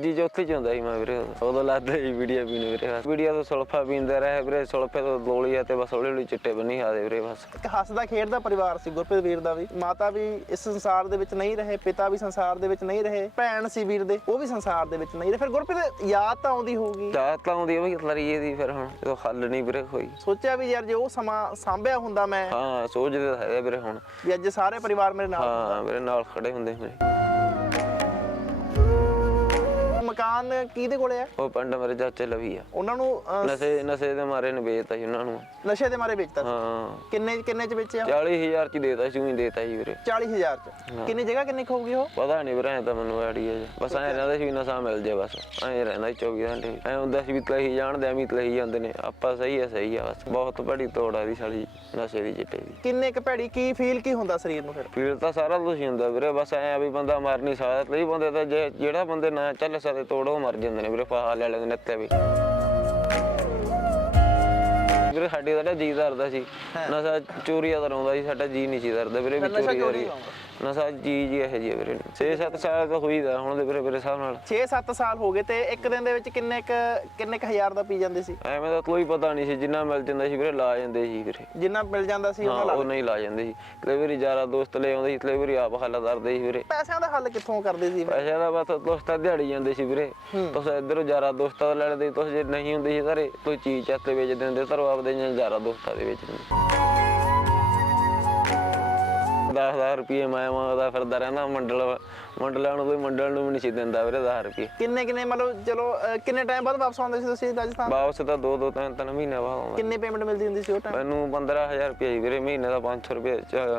ਤੀਜੀ ਚੌਥੀ ਚ ਹੁੰਦਾ ਸੀ ਮੈਂ ਵੀਰੇ। ਉਦੋਂ। ਲੱਗਦਾ ਸੀ ਵੀਡੀਓ ਪੀਣ ਵੀਰੇ। ਬਸ ਵੀਡੀਓ ਤੋਂ ਸੁਲਫਾ ਪੀਂਦਾ ਰਿਹਾ ਵੀਰੇ। ਸੁਲਫੇ ਤੋਂ ਗੋਲੀਆਂ ਤੇ ਬਸ ਹੌਲੀ ਹੌਲੀ ਚਿੱਟੇ ਬੰਨੀ ਆਦੇ ਵੀਰੇ ਬਸ। ਇੱਕ ਹੱਸਦਾ ਖੇਡਦਾ ਪਰਿਵਾਰ ਸੀ ਗੁਰਪ੍ਰੀਤ ਵੀਰ ਦਾ ਵੀ। ਮਾਤਾ ਵੀ ਇਸ ਸੰਸਾਰ ਦੇ ਵਿੱਚ ਨਹੀਂ ਰਹੇ ਪਿਤਾ ਵੀ ਸੰਸਾਰ ਦੇ ਵਿੱਚ ਨਹੀਂ ਰਹੇ ਭੈਣ ਸੀ ਵੀਰ ਦੇ ਉਹ ਵੀ ਸੰਸਾਰ ਦੇ ਵਿੱਚ ਨਹੀਂ ਰਹੇ। ਫਿਰ ਗੁਰਪ੍ਰੀਤ ਯਾਦ ਤਾਂ ਆਉਂਦੀ ਹੋਊਗੀ। ਚਾਹ ਤਾਂ ਆਉਂਦੀ ਆ ਬਈ ਲਰੀਏ ਦੀ ਫਿਰ ਹੁਣ ਜਦੋਂ ਹੱਲ ਨਹੀਂ ਵੀਰੇ ਕੋਈ। ਸੋਚਿਆ ਵੀ ਯਾਰ ਜੇ ਉਹ ਸਮਾਂ ਸਾਂਭਿਆ ਹੁੰਦਾ ਮੈਂ। ਹਾਂ ਸੋਚਦੇ ਤਾਂ ਹੈਗੇ ਵੀਰੇ ਹੁਣ। ਵੀ ਅੱਜ ਸਾਰੇ ਪਰਿਵਾਰ ਮੇਰੇ ਨਾਲ ਹਾਂ ਮੇਰੇ ਨਾਲ ਖੜੇ ਹੁੰਦੇ ਮੇਰੇ ਮਕਾਨ ਕਿਹਦੇ ਕੋਲੇ ਹੈ? ਉਹ ਪਿੰਡ ਮੇਰੇ ਚਾਚੇ ਲਵੀ ਆ। ਉਹਨਾਂ ਨੂੰ ਅਹ, ਨਸ਼ੇ ਨਸ਼ੇ ਦੇ ਮਾਰੇ ਨੇ ਵੇਚਤਾ ਸੀ ਉਹਨਾਂ ਨੂੰ। ਨਸ਼ੇ ਦੇ ਮਾਰੇ ਵੇਚਤਾ ਸੀ। ਹਾਂ। ਕਿੰਨੇ ਕਿੰਨੇ ਚ ਵੇਚਿਆ? 40000 ਚ ਦੇਤਾ ਸੀ ਉਹੀ ਦੇਤਾ ਸੀ ਵੀਰੇ। 40000 ਚ। ਕਿੰਨੀ ਜਗ੍ਹਾ ਕਿੰਨੀ ਕੁ ਹੋਊਗੀ ਉਹ? ਪਤਾ ਨਹੀਂ ਵੀਰੇ ਐਂ ਤਾਂ ਮੈਨੂੰ ਆਈਡੀਆ ਜੀ। ਬਸ ਐਂ ਰਹਿੰਦਾ ਸੀ ਵੀ ਨਸ਼ਾ ਮਿਲ ਜੇ ਬਸ। ਐਂ ਰਹਿੰਦਾ ਸੀ 24 ਘੰਟੇ। ਐਂ ਹੁੰਦਾ ਸੀ ਵੀ ਤਲਹੀ ਜਾਣਦੇ ਆ ਵੀ ਤਲਹੀ ਜਾਂਦੇ ਨੇ। ਆਪਾਂ ਸਹੀ ਆ ਸਹੀ ਆ ਬਸ। ਬਹੁਤ ਬੜੀ ਤੋੜ ਆ ਦੀ ਸਾਲੀ। ਨਸ਼ੇ ਦੀ ਚਿੱਟੇ ਦੀ ਕਿੰਨੇ ਕੁ ਭੈੜੀ ਕੀ ਫੀਲ ਕੀ ਹੁੰਦਾ ਸਰੀਰ ਨੂੰ ਫਿਰ? ਫੀਲ ਤਾਂ ਸਾਰਾ ਕੁਝ ਹੁੰਦਾ ਵੀਰੇ ਬਸ ਐਂ ਵੀ ਬੰਦਾ ਮਰ ਨਹੀਂ ਸਕਦਾ ਕਈ ਬੰਦੇ ਤਾਂ ਜੇ ਜਿਹੜਾ ਬੰਦੇ ਨਾ ਚੱਲ ਸਕਦੇ ਤੋੜ ਮਰ ਜਾਂਦੇ ਨੇ ਵੀਰੇ ਫਾਹਾ ਲੈ ਲੈਂਦੇ ਨੇ ਇੱਥੇ ਵੀ। ਵੀਰੇ ਸਾਡੇ ਦਾ ਜੀ ਦਰਦਾ ਸੀ। ਨਸ਼ਾ ਚੋਰੀ ਦਾ ਸੀ ਸਾਡਾ ਜੀ ਨਹੀਂ ਸੀ ਦਰਦਾ ਵੀਰੇ ਵੀ ਨਸ਼ਾ ਚੋਰੀ ਚੋਰੀ ਕਰੀ ਨਸ਼ਾ ਜੀ ਜੀ ਇਹ ਜੀ ਆ ਵੀਰੇ 6-7 ਸਾਲ ਤਾਂ ਹੋਈਦਾ ਹੁਣ ਦੇ ਵੀਰੇ ਮੇਰੇ ਹਿਸਾਬ ਨਾਲ। 6-7 ਸਾਲ ਹੋ ਗਏ ਤੇ ਇੱਕ ਦਿਨ ਦੇ ਵਿੱਚ ਕਿੰਨੇ ਕ ਕਿੰਨੇ ਕ ਹਜ਼ਾਰ ਦਾ ਪੀ ਜਾਂਦੇ ਸੀ? ਐਵੇਂ ਤਾਂ ਕੋਈ ਪਤਾ ਨਹੀਂ ਸੀ ਜਿੰਨਾ ਮਿਲ ਜਾਂਦਾ ਸੀ ਵੀਰੇ ਲਾ ਜਾਂਦੇ ਸੀ ਵੀਰੇ। ਜਿੰਨਾ ਮਿਲ ਜਾਂਦਾ ਸੀ ਹਾਂ ਉਹਨਾਂ ਉਹ ਲਾ ਨਹੀਂ ਲਾ ਜਾਂਦੇ ਸੀ। ਕਈ ਵਾਰੀ ਯਾਰਾ ਦੋਸਤ ਲੈ ਆਉਂਦੇ ਸੀ ਕਈ ਵਾਰੀ ਆਪ ਹੱਲ ਕਰਦੇ ਸੀ ਵੀਰੇ। ਪੈਸਿਆਂ ਦਾ ਹੱਲ ਕਿੱਥੋਂ ਕਰਦੇ ਸੀ ਫਿਰ? ਪੈਸੇ ਦਾ ਬਸ ਦੋਸਤਾਂ ਦਿਹਾੜੀ ਜਾਂਦੇ ਸੀ ਵੀਰੇ। ਤੁਸੀਂ ਇਧਰੋਂ ਯਾਰਾ ਦੋਸਤਾਂ ਤੋਂ ਲੈ ਲੈਂਦੇ ਤੁਸੀਂ ਜੇ ਨਹੀਂ ਹੁੰਦੀ ਸੀ ਘਰੇ ਕੋਈ ਚੀਜ਼ ਚਾਤੇ ਵੇਚ ਦਿੰਦੇ ਤਾਂ ਉਹ ਆਪਦੇ ਯਾਰਾ ਦੋਸਤਾਂ ਦੇ ਵੇਚ ਦਿੰਦੇ। 10000 ਰੁਪਏ ਮੈਂ ਮੰਗਦਾ ਫਿਰਦਾ ਰਹਿੰਦਾ ਮੰਡਲ ਮੰਡਲਾਂ ਨੂੰ ਕੋਈ ਮੰਡਲ ਨੂੰ ਵੀ ਨਹੀਂ ਸੀ ਦਿੰਦਾ ਵੀਰੇ 10 ਰੁਪਏ ਕਿੰਨੇ ਕਿੰਨੇ ਮਤਲਬ ਚਲੋ ਅਹ, ਕਿੰਨੇ ਟਾਈਮ ਬਾਅਦ ਵਾਪਸ ਆਉਂਦੇ ਸੀ ਤੁਸੀਂ ਰਾਜਸਥਾਨ? ਵਾਪਸ ਤਾਂ 2 2 3 3 ਮਹੀਨੇ ਬਾਅਦ ਆਉਂਦਾ। ਕਿੰਨੇ ਪੇਮੈਂਟ ਮਿਲਦੀ ਹੁੰਦੀ ਸੀ ਉਹ ਟਾਈਮ ਮੈਨੂੰ 15000 ਰੁਪਏ ਵੀਰੇ ਮਹੀਨੇ ਦਾ 500 ਰੁਪਏ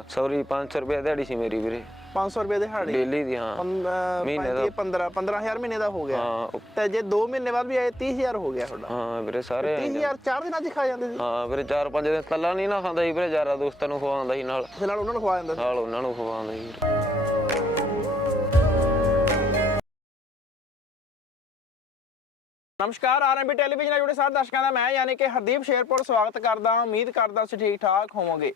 ਸੌਰੀ 500 ਰੁਪਏ ਦਿਹਾੜੀ ਸੀ ਮੇਰੀ ਵੀਰੇ। 500 ਰੁਪਏ ਦਿਹਾੜੀ? ਡੇਲੀ ਦੀ ਹਾਂ। ਮਹੀਨੇ ਦਾ। 15 15000 ਮਹੀਨੇ ਦਾ ਹੋ ਗਿਆ। ਹਾਂ ਤੇ ਜੇ 2 ਮਹੀਨੇ ਬਾਅਦ ਵੀ ਆਏ 30000 ਹੋ ਗਿਆ ਤੁਹਾਡਾ। ਹਾਂ ਵੀਰੇ ਸਾਰੇ 30000 ਚਾਰ ਦਿਨਾਂ ਚ ਖਾ ਜਾਂਦੇ ਸੀ। ਹਾਂ ਵੀਰੇ 4-5 ਦਿਨ ਕੱਲਾ ਨਹੀਂ ਨਾ ਖਾਂਦਾ ਸੀ ਵੀਰੇ ਯਾਰਾ ਦੋਸਤਾਂ ਨੂੰ ਖਵਾਉਂਦਾ ਸੀ ਨਾਲ। ਨਾਲ ਉਹਨਾਂ ਨੂੰ ਖਵਾ ਜਾਂਦਾ ਸੀ। ਨਾਲ ਉਹਨਾਂ ਨੂੰ ਖਵਾਉਂਦਾ ਸੀ ਵੀਰੇ। ਨਮਸਕਾਰ ਆਰਐਮਬੀ ਟੈਲੀਵਿਜ਼ਨ ਨਾਲ ਜੁੜੇ ਸਾਰੇ ਦਰਸ਼ਕਾਂ ਦਾ ਮੈਂ, ਯਾਨੀ ਕਿ ਹਰਦੀਪ ਸ਼ੇਰਪੁਰ, ਸਵਾਗਤ ਕਰਦਾ ਹਾਂ। ਉਮੀਦ ਕਰਦਾ ਤੁਸੀਂ ਠੀਕ ਠਾਕ ਹੋਵੋਗੇ।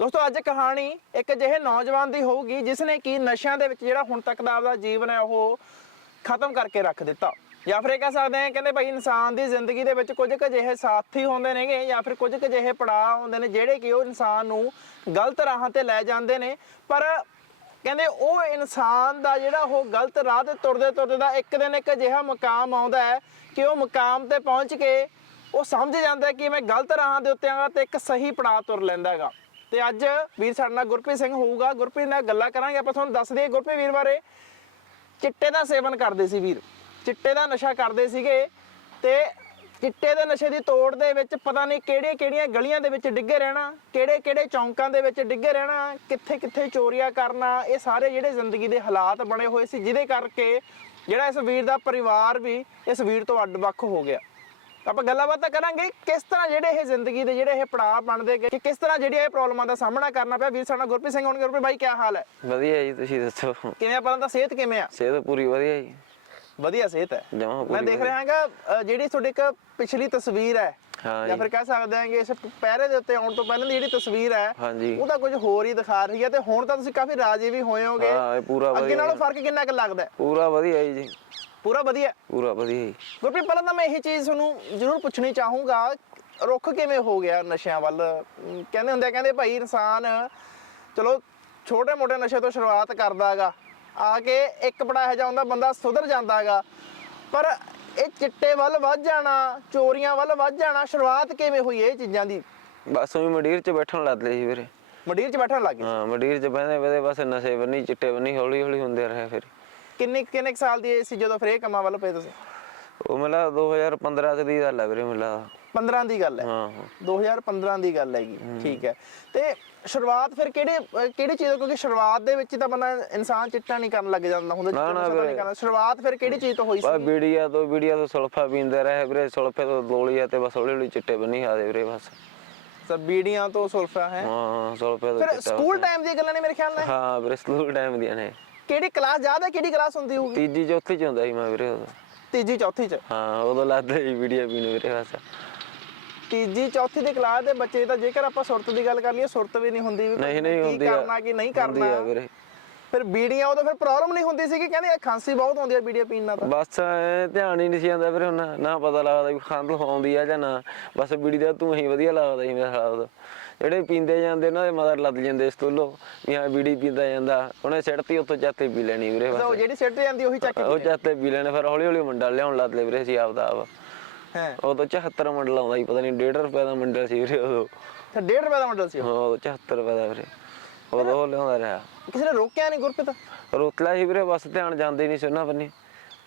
ਦੋਸਤੋ, ਅੱਜ ਕਹਾਣੀ ਇੱਕ ਅਜਿਹੇ ਨੌਜਵਾਨ ਦੀ ਹੋਊਗੀ ਜਿਸ ਨੇ ਕੀ ਨਸ਼ਿਆਂ ਦੇ ਵਿੱਚ ਜਿਹੜਾ ਹੁਣ ਤੱਕ ਦਾ ਆਪਦਾ ਜੀਵਨ ਹੈ, ਉਹ ਖਤਮ ਕਰਕੇ ਰੱਖ ਦਿੱਤਾ। ਜਾਂ ਫਿਰ ਇਹ ਕਹਿ ਸਕਦੇ ਹਾਂ, ਕਹਿੰਦੇ ਭਾਈ ਇਨਸਾਨ ਦੀ ਜ਼ਿੰਦਗੀ ਦੇ ਵਿੱਚ ਕੁਝ ਕੁ ਅਜਿਹੇ ਸਾਥੀ ਹੁੰਦੇ ਨੇਗੇ, ਜਾਂ ਫਿਰ ਕੁਝ ਕੁ ਅਜਿਹੇ ਪੜਾਅ ਹੁੰਦੇ ਨੇ, ਜਿਹੜੇ ਕਿ ਉਹ ਇਨਸਾਨ ਨੂੰ ਗਲਤ ਰਾਹਾਂ ਤੇ ਲੈ ਜਾਂਦੇ ਨੇ। ਪਰ ਕਹਿੰਦੇ ਉਹ ਇਨਸਾਨ ਦਾ ਜਿਹੜਾ ਉਹ ਗਲਤ ਰਾਹ ਤੇ ਤੁਰਦੇ ਤੁਰਦੇ ਦਾ ਇੱਕ ਦਿਨ ਇੱਕ ਅਜਿਹਾ ਮਕਾਮ ਆਉਂਦਾ ਹੈ ਕਿ ਉਹ ਮਕਾਮ ਤੇ ਪਹੁੰਚ ਕੇ ਉਹ ਸਮਝ ਜਾਂਦਾ ਕਿ ਮੈਂ ਗਲਤ ਰਾਹਾਂ ਦੇ ਉੱਤੇ ਆਂਗਾ ਤੇ ਇੱਕ ਸਹੀ ਪੜਾਅ ਤੁਰ ਲੈਂਦਾ ਹੈਗਾ। ਤੇ ਅੱਜ ਵੀਰ ਸਾਡੇ ਨਾਲ ਗੁਰਪ੍ਰੀਤ ਸਿੰਘ ਹੋਊਗਾ। ਗੁਰਪ੍ਰੀਤ ਨਾਲ ਗੱਲਾਂ ਕਰਾਂਗੇ, ਆਪਾਂ ਤੁਹਾਨੂੰ ਦੱਸ ਦਈਏ ਗੁਰਪ੍ਰੀਤ ਵੀਰ ਬਾਰੇ। ਚਿੱਟੇ ਦਾ ਸੇਵਨ ਕਰਦੇ ਸੀ ਵੀਰ। ਚਿੱਟੇ ਦਾ ਨਸ਼ਾ ਕਰਦੇ ਸੀਗੇ ਤੇ ਚਿੱਟੇ ਦੇ ਨਸ਼ੇ ਦੀ ਤੋੜ ਦੇ ਵਿੱਚ ਪਤਾ ਨਹੀਂ ਕਿਹੜੀਆਂ ਕਿਹੜੀਆਂ ਗਲੀਆਂ ਦੇ ਵਿੱਚ ਡਿੱਗੇ ਰਹਿਣਾ ਕਿਹੜੇ ਕਿਹੜੇ ਚੌਂਕਾਂ ਦੇ ਵਿੱਚ ਡਿੱਗੇ ਰਹਿਣਾ ਕਿੱਥੇ ਕਿੱਥੇ ਚੋਰੀਆਂ ਕਰਨਾ ਇਹ ਸਾਰੇ ਜਿਹੜੇ ਜ਼ਿੰਦਗੀ ਦੇ ਹਾਲਾਤ ਬਣੇ ਹੋਏ ਸੀ ਜਿਹਦੇ ਕਰਕੇ ਜਿਹੜਾ ਇਸ ਵੀਰ ਦਾ ਪਰਿਵਾਰ ਵੀ ਇਸ ਵੀਰ ਤੋਂ ਅੱਡ ਵੱਖ ਹੋ ਗਿਆ। ਆਪਾਂ ਗੱਲਾਂ ਬਾਤਾਂ ਕਰਾਂਗੇ ਕਿਸ ਤਰ੍ਹਾਂ ਜਿਹੜੇ ਇਹ ਜ਼ਿੰਦਗੀ ਦੇ ਜਿਹੜੇ ਇਹ ਪੜਾਅ ਬਣਦੇ ਗਏ ਕਿ ਕਿਸ ਤਰ੍ਹਾਂ ਜਿਹੜੀਆਂ ਇਹ ਪ੍ਰੋਬਲਮਾਂ ਦਾ ਸਾਹਮਣਾ ਕਰਨਾ ਪਿਆ? ਵੀਰ ਸਾਡਾ ਗੁਰਪ੍ਰੀਤ ਸਿੰਘ ਹੋਣਗੇ ਗੁਰਪ੍ਰੀਤ ਬਾਈ ਕੀ ਹਾਲ ਹੈ? ਵਧੀਆ ਜੀ ਤੁਸੀਂ ਦੱਸੋ। ਕਿਵੇਂ ਆਪਾਂ ਦਾ ਸਿਹਤ ਕਿਵੇਂ ਆ? ਸਿਹਤ ਪੂਰੀ ਵਧੀਆ ਜੀ। ਵਧੀਆ ਸਿਹਤ ਹੈ। ਜਮਾਂ ਮੈਂ ਪੂਰੀ ਦੇਖ ਰਿਹਾ ਹਾਂਗਾ ਜਿਹੜੀ ਤੁਹਾਡੀ ਇੱਕ ਪਿਛਲੀ ਤਸਵੀਰ ਹੈ ਹਾਂ ਜਾਂ ਜੀ। ਫਿਰ ਕਹਿ ਸਕਦੇ ਹਾਂ ਕਿ ਇਸ ਪਹਿਰੇ ਦੇ ਉੱਤੇ ਆਉਣ ਤੋਂ ਪਹਿਲਾਂ ਦੀ ਜਿਹੜੀ ਤਸਵੀਰ ਹੈ ਹਾਂਜੀ ਉਹਦਾ ਕੁਝ ਹੋਰ ਹੀ ਦਿਖਾ ਰਹੀ ਹੈ ਤੇ ਹੁਣ ਤਾਂ ਤੁਸੀਂ ਕਾਫੀ ਰਾਜੀ ਵੀ ਹੋਏ ਹੋਗੇ। ਹਾਂ ਇਹ ਪੂਰਾ ਅੱਗੇ ਵਧੀਆ ਨਾਲੋਂ ਫ਼ਰਕ ਕਿੰਨਾ ਕੁ ਲੱਗਦਾ ਹੈ? ਪੂਰਾ ਵਧੀਆ ਜੀ ਪੂਰਾ ਵਧੀਆ ਪੂਰਾ ਵਧੀਆ ਜੀ। ਗੁਰਪ੍ਰੀਤ ਪਹਿਲਾਂ ਤਾਂ ਮੈਂ ਇਹੀ ਚੀਜ਼ ਤੁਹਾਨੂੰ ਜ਼ਰੂਰ ਪੁੱਛਣੀ ਚਾਹੂੰਗਾ ਰੁੱਖ ਕਿਵੇਂ ਹੋ ਗਿਆ ਨਸ਼ਿਆਂ ਵੱਲ? ਅਮ, ਕਹਿੰਦੇ ਹੁੰਦੇ ਆ, ਕਹਿੰਦੇ ਭਾਈ ਇਨਸਾਨ ਚਲੋ ਛੋਟੇ ਮੋਟੇ ਨਸ਼ੇ ਤੋਂ ਸ਼ੁਰੂਆਤ ਕਰਦਾ ਹੈਗਾ ਆ ਕੇ ਇੱਕ ਬੜਾ ਇਹੋ ਜਿਹਾ ਹੁੰਦਾ ਬੰਦਾ ਸੁਧਰ ਜਾਂਦਾ ਹੈਗਾ। ਪਰ ਇਹ ਚਿੱਟੇ ਵੱਲ ਵੱਧ ਜਾਣਾ ਚੋਰੀਆਂ ਵੱਲ ਵੱਧ ਜਾਣਾ ਸ਼ੁਰੂਆਤ ਕਿਵੇਂ ਹੋਈ ਇਹ ਚੀਜ਼ਾਂ ਦੀ? ਬਸ ਉਹ ਮੰਡੀਰ 'ਚ ਬੈਠਣ ਲੱਗ ਲਏ ਸੀ ਵੀਰੇ। ਮੰਡੀਰ 'ਚ ਬੈਠਣ ਲੱਗ ਗਏ? ਹਾਂ ਮੰਡੀਰ 'ਚ ਬਹਿੰਦੇ ਬਹਿੰਦੇ ਬਸ ਨਸ਼ੇ ਬੰਨੀ ਚਿੱਟੇ ਬੰਨੀ ਹੌਲੀ ਹੌਲੀ ਹੁੰਦੇ ਰਹੇ ਫਿਰ। ਕਿੰਨੇ ਕਿੰਨੇ ਸਾਲ ਦੀ ਏਜ ਸੀ ਜਦੋਂ ਫਿਰ ਇਹ ਕੰਮਾਂ ਵੱਲ ਪਏ ਤੁਸੀਂ? ਉਹ ਮਿਲਾ 2015 ਕੁ ਦੀ ਗੱਲ ਹੈ ਵੀਰੇ ਮਿਲਾ 15 ਦੀ ਗੱਲ ਹੈ। ਹਾਂ ਹਾਂ। 2015 ਦੀ ਗੱਲ ਹੈਗੀ ਠੀਕ ਹੈ। ਤੇ ਸ਼ੁਰੂਆਤ ਫਿਰ ਕਿਹੜੇ ਕਿਹੜੀ ਚੀਜ਼ ਤੋਂ ਕਿਉਂਕਿ ਸ਼ੁਰੂਆਤ ਦੇ ਵਿੱਚ ਤਾਂ ਬੰਦਾ ਇਨਸਾਨ ਚਿੱਟਾ ਨਹੀਂ ਕਰਨ ਲੱਗ ਜਾਂਦਾ ਹੁੰਦਾ ਚਿੱਟਾ ਤਾਂ ਨਹੀਂ। ਕਰਦਾ। ਸ਼ੁਰੂਆਤ ਫਿਰ ਕਿਹੜੀ ਚੀਜ਼ ਤੋਂ ਹੋਈ ਬਸ ਸੀ ਬੀੜੀਆ ਤੋਂ ਬੀੜੀਆ ਤੋਂ ਸੁਲਫਾ ਪੀਂਦੇ ਰਹੇ ਵੀਰੇ ਸੁਲਫੇ ਤੋਂ ਗੋਲੀਆਂ ਤੇ ਬਸ ਹੌਲੀ ਹੌਲੀ ਚਿੱਟੇ ਬੰਨੀ ਆਦੇ ਵੀਰੇ ਬਸ। ਸਰ ਬੀੜੀਆਂ ਤੋਂ ਸੁਲਫਾ ਹੈ। ਹਾਂ ਸੁਲਫੇ ਤੋਂ ਫਿਰ ਸਕੂਲ। ਟਾਈਮ ਦੀਆਂ ਗੱਲਾਂ ਨੇ ਮੇਰੇ ਖਿਆਲ ਨਾਲ? ਹਾਂ ਵੀਰੇ ਸਕੂਲ ਟਾਈਮ ਦੀਆਂ ਨੇ। ਕਿਹੜੀ ਕਲਾਸ ਯਾਦ ਹੈ ਕਿਹੜੀ ਕਲਾਸ ਹੁੰਦੀ ਹੋਊਗੀ? ਤੀਜੀ ਚੌਥੀ ਚ ਹੁੰਦਾ ਸੀ ਮੈਂ ਵੀਰੇ ਉਦੋਂ। ਤੀਜੀ ਚੌਥੀ ਚ? ਹਾਂ ਉਦੋਂ ਲੱਗਦਾ ਸੀ ਵੀਡੀਓ ਪੀਣ ਵੀਰੇ ਬਸ। ਤੀਜੀ ਚੌਥੀ ਦੀ ਕਲਾਸ ਦੇ ਬੱਚੇ ਤਾਂ ਜੇਕਰ ਆਪਾਂ ਸੁਰਤ ਦੀ ਗੱਲ ਕਰ ਲਈਏ ਸੁਰਤ ਵੀ ਨਹੀਂ ਹੁੰਦੀ ਵੀ ਨਹੀਂ ਨਹੀਂ ਕੀ ਹੁੰਦੀ ਆ। ਕਰਨਾ ਕੀ ਨਹੀਂ ਹੁੰਦੀ ਕਰਨਾ। ਆ ਵੀਰੇ। ਫਿਰ ਬੀੜੀਆਂ ਉਦੋਂ ਫਿਰ ਪ੍ਰੋਬਲਮ ਨਹੀਂ ਹੁੰਦੀ ਸੀ ਕਿ ਕਹਿੰਦੇ ਖਾਂਸੀ ਬਹੁਤ ਆਉਂਦੀ ਹੈ ਬੀੜੀਆਂ ਪੀਣ ਨਾਲ ਤਾਂ। ਬਸ ਐਂ ਧਿਆਨ ਹੀ ਨਹੀਂ ਸੀ ਆਉਂਦਾ ਫਿਰ ਹੁਣ ਨਾ ਪਤਾ ਲੱਗਦਾ ਵੀ ਖੰਡ ਆਉਂਦੀ ਆ ਜਾਂ ਨਾ। ਬਸ ਬੀੜੀ ਦਾ ਤੂੰ ਹੀ ਵਧੀਆ ਲੱਗਦਾ ਸੀ ਮੇਰੇ ਤੋਂ ਜਿਹੜੇ ਪੀਂਦੇ ਜਾਂਦੇ ਉਹਨਾਂ ਦੇ ਮਦਰ ਲੱਦ ਜਾਂਦੇ ਸਤੂਲੋਂ ਵੀ ਹਾਂ ਬੀੜੀ ਪੀਂਦਾ ਜਾਂਦਾ। ਉਹਨੇ ਸਿੱਟਤੀ ਉੱਥੋਂ ਚੱਤੇ ਪੀ ਲੈਣੀ ਵੀਰੇ ਉਹ ਜਿਹੜੀ ਸਿੱਟ ਜਾਂਦੀ ਉਹੀ ਚੱਕ ਉਹ ਕੇ ਚੱਤੇ ਪੀ ਲੈਣੇ ਫਿਰ ਹੌਲੀ ਹੌਲੀ ਮੁੰਡਾ ਲਿਆਉਣ ਲੱਗ ਲਏ ਵੀਰੇ ਸੀ ਆਪਦਾ ਆਪ। ਹੈ। ਉਦੋਂ 74 ਮੰਡਲ ਆਉਂਦਾ ਸੀ ਪਤਾ ਨਹੀਂ 1.5 ਰੁਪਏ ਦਾ ਮੰਡਲ ਸੀ ਵੀਰੇ ਉਦੋਂ। ਤਾਂ 1.5 ਰੁਪਏ ਦਾ ਮੰਡਲ ਸੀ ਉਹ। ਹਾਂ ਉਦੋਂ 74 ਰੁਪਏ ਦਾ ਵੀਰੇ। ਉਦੋਂ ਉਹ ਲਿਆਉਂਦਾ ਰਿਹਾ। ਕਿਸੇ ਨੇ ਰੋਕਿਆ ਨਹੀਂ ਗੁਰਪ੍ਰੀਤ? ਰੋਤਲਾ ਸੀ ਵੀਰੇ ਬਸ ਧਿਆਨ ਜਾਂਦੇ ਨਹੀਂ ਸੀ ਉਹਨਾਂ ਬੰਨੇ।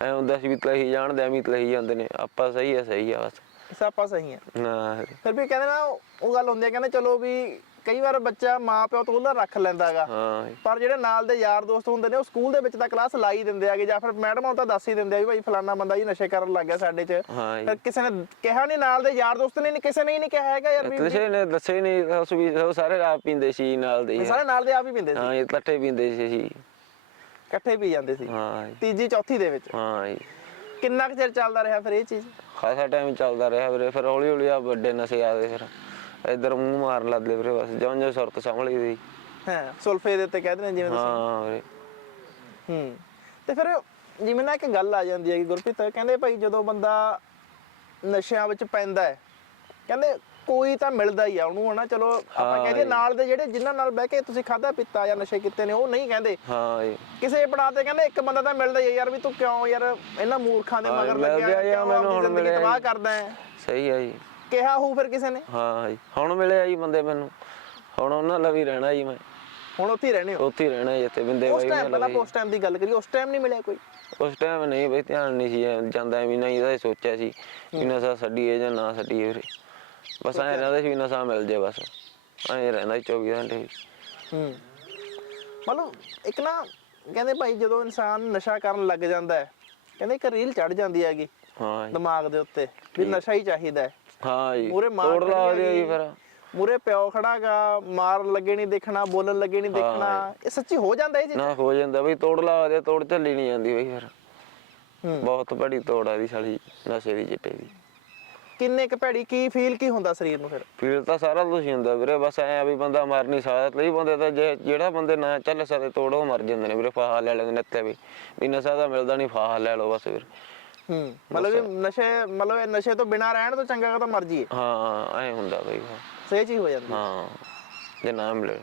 ਐ ਹੁੰਦਾ ਸੀ ਵੀ ਤਲਹੀ ਜਾਣਦੇ ਆ ਵੀ ਤਲਹੀ ਜਾਂਦੇ ਨੇ। ਆਪਾਂ ਸਹੀ ਆ ਸਹੀ ਆ ਬਸ। ਸਾਪਾ ਸਹੀ ਹੈ ਨਾ ਫਿਰ ਵੀ ਕਹਿੰਦੇ ਨਾ ਉਹ ਗੱਲ ਹੁੰਦੀ ਹੈ ਕਹਿੰਦੇ ਚਲੋ ਵੀ ਕਈ ਵਾਰ ਬੱਚਾ ਮਾਂ ਪਿਓ ਤੋਂ ਉਹਦਾ ਰੱਖ ਲੈਂਦਾਗਾ ਹਾਂ ਪਰ ਜਿਹੜੇ ਨਾਲ ਦੇ ਯਾਰ ਦੋਸਤ ਹੁੰਦੇ ਨੇ ਉਹ ਸਕੂਲ ਦੇ ਵਿੱਚ ਤਾਂ ਕਲਾਸ ਲਾਈ ਦਿੰਦੇ ਆਗੇ ਜਾਂ ਫਿਰ ਮੈਡਮ ਉਹ ਤਾਂ ਦੱਸ ਹੀ ਦਿੰਦੇ ਆ ਵੀ ਭਾਈ ਫਲਾਨਾ ਬੰਦਾ ਜੀ ਨਸ਼ੇ ਕਰਨ ਲੱਗ ਗਿਆ ਸਾਡੇ 'ਚ। ਫਿਰ ਕਿਸੇ ਨੇ ਕਿਹਾ ਨਹੀਂ ਨਾਲ ਦੇ ਯਾਰ ਦੋਸਤ ਨੇ ਕਿਸੇ ਨੇ ਹੀ ਨਹੀਂ ਕਿਹਾ ਹੈਗਾ ਯਾਰ ਵੀ ਕਿਸੇ ਨੇ ਦੱਸੇ ਨਹੀਂ ਉਸ ਵੀ ਉਹ ਸਾਰੇ ਆਪ ਪੀਂਦੇ ਸੀ ਨਾਲ ਦੇ ਸਾਰੇ ਨਾਲ ਦੇ ਆਪ ਹੀ ਪੀਂਦੇ ਸੀ। ਹਾਂ ਇਕੱਠੇ ਪੀਂਦੇ ਸੀ ਜੀ। ਇਕੱਠੇ ਪੀ ਜਾਂਦੇ ਸੀ। ਹਾਂ ਤੀਜੀ ਚੌਥੀ ਦੇ ਵਿੱਚ। ਹਾਂ ਜੀ। ਕਿੰਨਾ ਕੁ ਚਿਰ ਚੱਲਦਾ ਰਿਹਾ ਫਿਰ ਇਹ ਚੀਜ਼? ਖਾਸਾ ਟਾਈਮ ਚੱਲਦਾ ਰਿਹਾ ਵੀਰੇ ਫਿਰ ਹੌਲੀ ਹੌਲੀ ਆ ਵੱਡੇ ਨਸ਼ੇ ਆ ਗਏ ਫਿਰ। ਇੱਧਰ ਮੂੰਹ ਮਾਰਨ ਲੱਗ ਗਏ ਵੀਰੇ ਬਸ ਜਿਉਂ ਜਿਉਂ ਸੁਰਤ ਸੰਭਲੀ ਦੀ। ਹਾਂ ਸੁਲਫੇ ਦੇ ਉੱਤੇ ਕਹਿੰਦੇ ਨੇ ਜਿਵੇਂ ਤੁਸੀਂ। ਹਾਂ ਵੀਰੇ। ਹੂੰ ਤੇ ਫਿਰ ਜਿਵੇਂ ਨਾ ਇੱਕ ਗੱਲ ਆ ਜਾਂਦੀ ਹੈ ਕਿ ਗੁਰਪ੍ਰੀਤ ਕਹਿੰਦੇ ਭਾਈ ਜਦੋਂ ਬੰਦਾ ਨਸ਼ਿਆਂ ਵਿੱਚ ਪੈਂਦਾ ਹੈ ਕਹਿੰਦੇ ਕੋਈ ਤਾਂ ਮਿਲਦਾ ਹੀ ਆ ਉਹਨੂੰ ਹਨਾ ਚਲੋ ਆਪਾਂ ਹਾਂ ਕਹਿੰਦੇ ਜੀ। ਨਾਲ ਦੇ ਜਿਹੜੇ ਜਿਨ੍ਹਾਂ ਨਾਲ ਬਹਿ ਕੇ ਤੁਸੀਂ ਖਾਦਾ ਪੀਤਾ ਜਾਂ ਨਸ਼ੇ ਕੀਤੇ ਨੇ ਉਹ ਨਹੀਂ ਕਹਿੰਦੇ। ਹਾਂ ਜੀ। ਕਿਸੇ ਬਣਾ ਤੇ ਕਹਿੰਦੇ ਇੱਕ ਬੰਦਾ ਤਾਂ ਮਿਲਦਾ ਹੀ ਆ ਯਾਰ ਵੀ ਤੂੰ ਕਿਉਂ ਯਾਰ ਇਹਨਾਂ ਮੂਰਖਾਂ ਦੇ ਹਾਂ, ਮਗਰ ਲੱਗਿਆ ਗਿਆ ਯਾਰ, ਕਿਉਂ ਮੈਨੂੰ ਆਪਣੀ ਹੁਣ ਜ਼ਿੰਦਗੀ ਮਿਲਿਆ ਤਬਾਹ ਜੀ। ਕਰਦਾ ਹੈ? ਸਹੀ ਆ ਜੀ। ਕਿਹਾ ਹੋਊ ਫਿਰ ਕਿਸੇ ਨੇ? ਹਾਂ ਜੀ। ਹੁਣ ਮਿਲਿਆ ਜੀ ਬੰਦੇ ਮੈਨੂੰ। ਹੁਣ ਉਹਨਾਂ ਨਾਲ ਵੀ ਰਹਿਣਾ ਜੀ ਮੈਂ। ਹੁਣ ਉੱਥੇ ਹੀ ਰਹਿਣੇ ਹੋ? ਉੱਥੇ ਹੀ ਰਹਿਣਾ ਜੀ ਇੱਥੇ ਬਿੰਦੇ ਉਸ ਬਾਈ ਟਾਈਮ ਪਹਿਲਾਂ ਵੀ। ਉਸ ਟਾਈਮ ਦੀ ਗੱਲ ਕਰੀਏ ਉਸ ਟਾਈਮ ਨਹੀਂ ਮਿਲਿਆ ਕੋਈ? ਉਸ ਟਾਈਮ ਨਹੀਂ ਬਈ ਧਿਆਨ ਨਹੀਂ ਸੀ ਜਾਂਦਾ ਐਵੇਂ ਨਹੀਂ ਇਹਦਾ ਸੋਚਿਆ ਸੀ ਕਿ ਨਸ਼ਾ ਛੱਡੀਏ ਜਾਂ ਨਾ ਛੱਡੀਏ ਵੀਰੇ ਬਸ ਐਂ ਰਹਿੰਦਾ ਸੀ ਵੀ ਨਸ਼ਾ ਮਿਲ ਜੇ ਬਸ। ਐਂ ਰਹਿੰਦਾ ਸੀ 24 ਘੰਟੇ। ਵੀ। ਹੂੰ। ਮਤਲਬ ਇੱਕ ਨਾ ਕਹਿੰਦੇ ਭਾਈ ਜਦੋਂ ਇਨਸਾਨ ਨਸ਼ਾ ਕਰਨ ਲੱਗ ਜਾਂਦਾ ਹੈ ਕਹਿੰਦੇ ਇੱਕ ਰੀਲ ਚੜ ਜਾਂਦੀ ਹੈਗੀ ਹਾਂ ਜੀ। ਦਿਮਾਗ ਦੇ ਉੱਤੇ ਵੀ ਨਸ਼ਾ ਹੀ ਚਾਹੀਦਾ ਹੈ। ਹਾਂ ਜੀ ਮੂਹਰੇ ਮਾਰ ਤੋੜ ਲਾ ਜੀ। ਫਿਰ। ਮੂਰੇ ਪਿਓ ਖੜਾਗਾ ਮਾਰਨ ਲੱਗੇ ਨਹੀਂ ਦੇਖਣਾ ਬੋਲਣ ਲੱਗੇ ਨਹੀਂ ਦੇਖਣਾ। ਇਹ ਸੱਚੀ ਹੋ ਜਾਂਦਾ ਇਹ ਚੀਜ਼? ਨਾ ਹੋ ਜਾਂਦਾ ਬਈ ਤੋੜ ਲਾ ਤੋੜ ਝੱਲੀ ਨਹੀਂ ਜਾਂਦੀ ਬਈ ਫਿਰ। ਬਹੁਤ ਬੜੀ ਤੋੜ ਆ ਦੀ ਸਾਲੀ ਨਸ਼ੇ ਦੀ ਚਿੱਟੇ ਦੀ। ਕਿੰਨੇ ਕੁ ਭੈੜੀ ਕੀ ਫੀਲ ਕੀ ਹੁੰਦਾ ਸਰੀਰ ਨੂੰ ਫਿਰ? ਫੀਲ ਤਾਂ ਸਾਰਾ ਕੁਝ ਹੁੰਦਾ ਵੀਰੇ ਬਸ ਐ ਆ ਵੀ ਬੰਦਾ ਮਰ ਨਹੀਂ ਸਕਦਾ ਕਈ ਬੰਦੇ ਤਾਂ ਜੇ ਜਿਹੜਾ ਬੰਦੇ ਨਾ ਚੱਲ ਸਕਦੇ ਤੋੜ ਮਰ ਜਾਂਦੇ ਨੇ ਵੀਰੇ ਫਾਹਾ ਲੈ ਲੈਂਦੇ ਨੇ ਇੱਥੇ ਵੀ। ਵੀ ਨਸ਼ਾ ਤਾਂ ਮਿਲਦਾ ਨਹੀਂ ਫਾਹਾ ਲੈ ਲਓ ਬਸ ਵੀਰੇ ਹੂੰ। ਮਤਲਬ ਵੀ ਨਸ਼ੇ ਮਤਲਬ ਇਹ ਨਸ਼ੇ ਤੋਂ ਬਿਨਾ ਰਹਿਣ ਤੋਂ ਚੰਗਾ ਤਾਂ ਮਰ ਜੀਏ ਹਾਂ ਐ ਹੁੰਦਾ ਬਈ ਸਹੀ ਚੀਜ਼ ਹੋ ਜਾਂਦੀ ਹਾਂ। ਜੇ ਨਾ ਮਿਲੇ।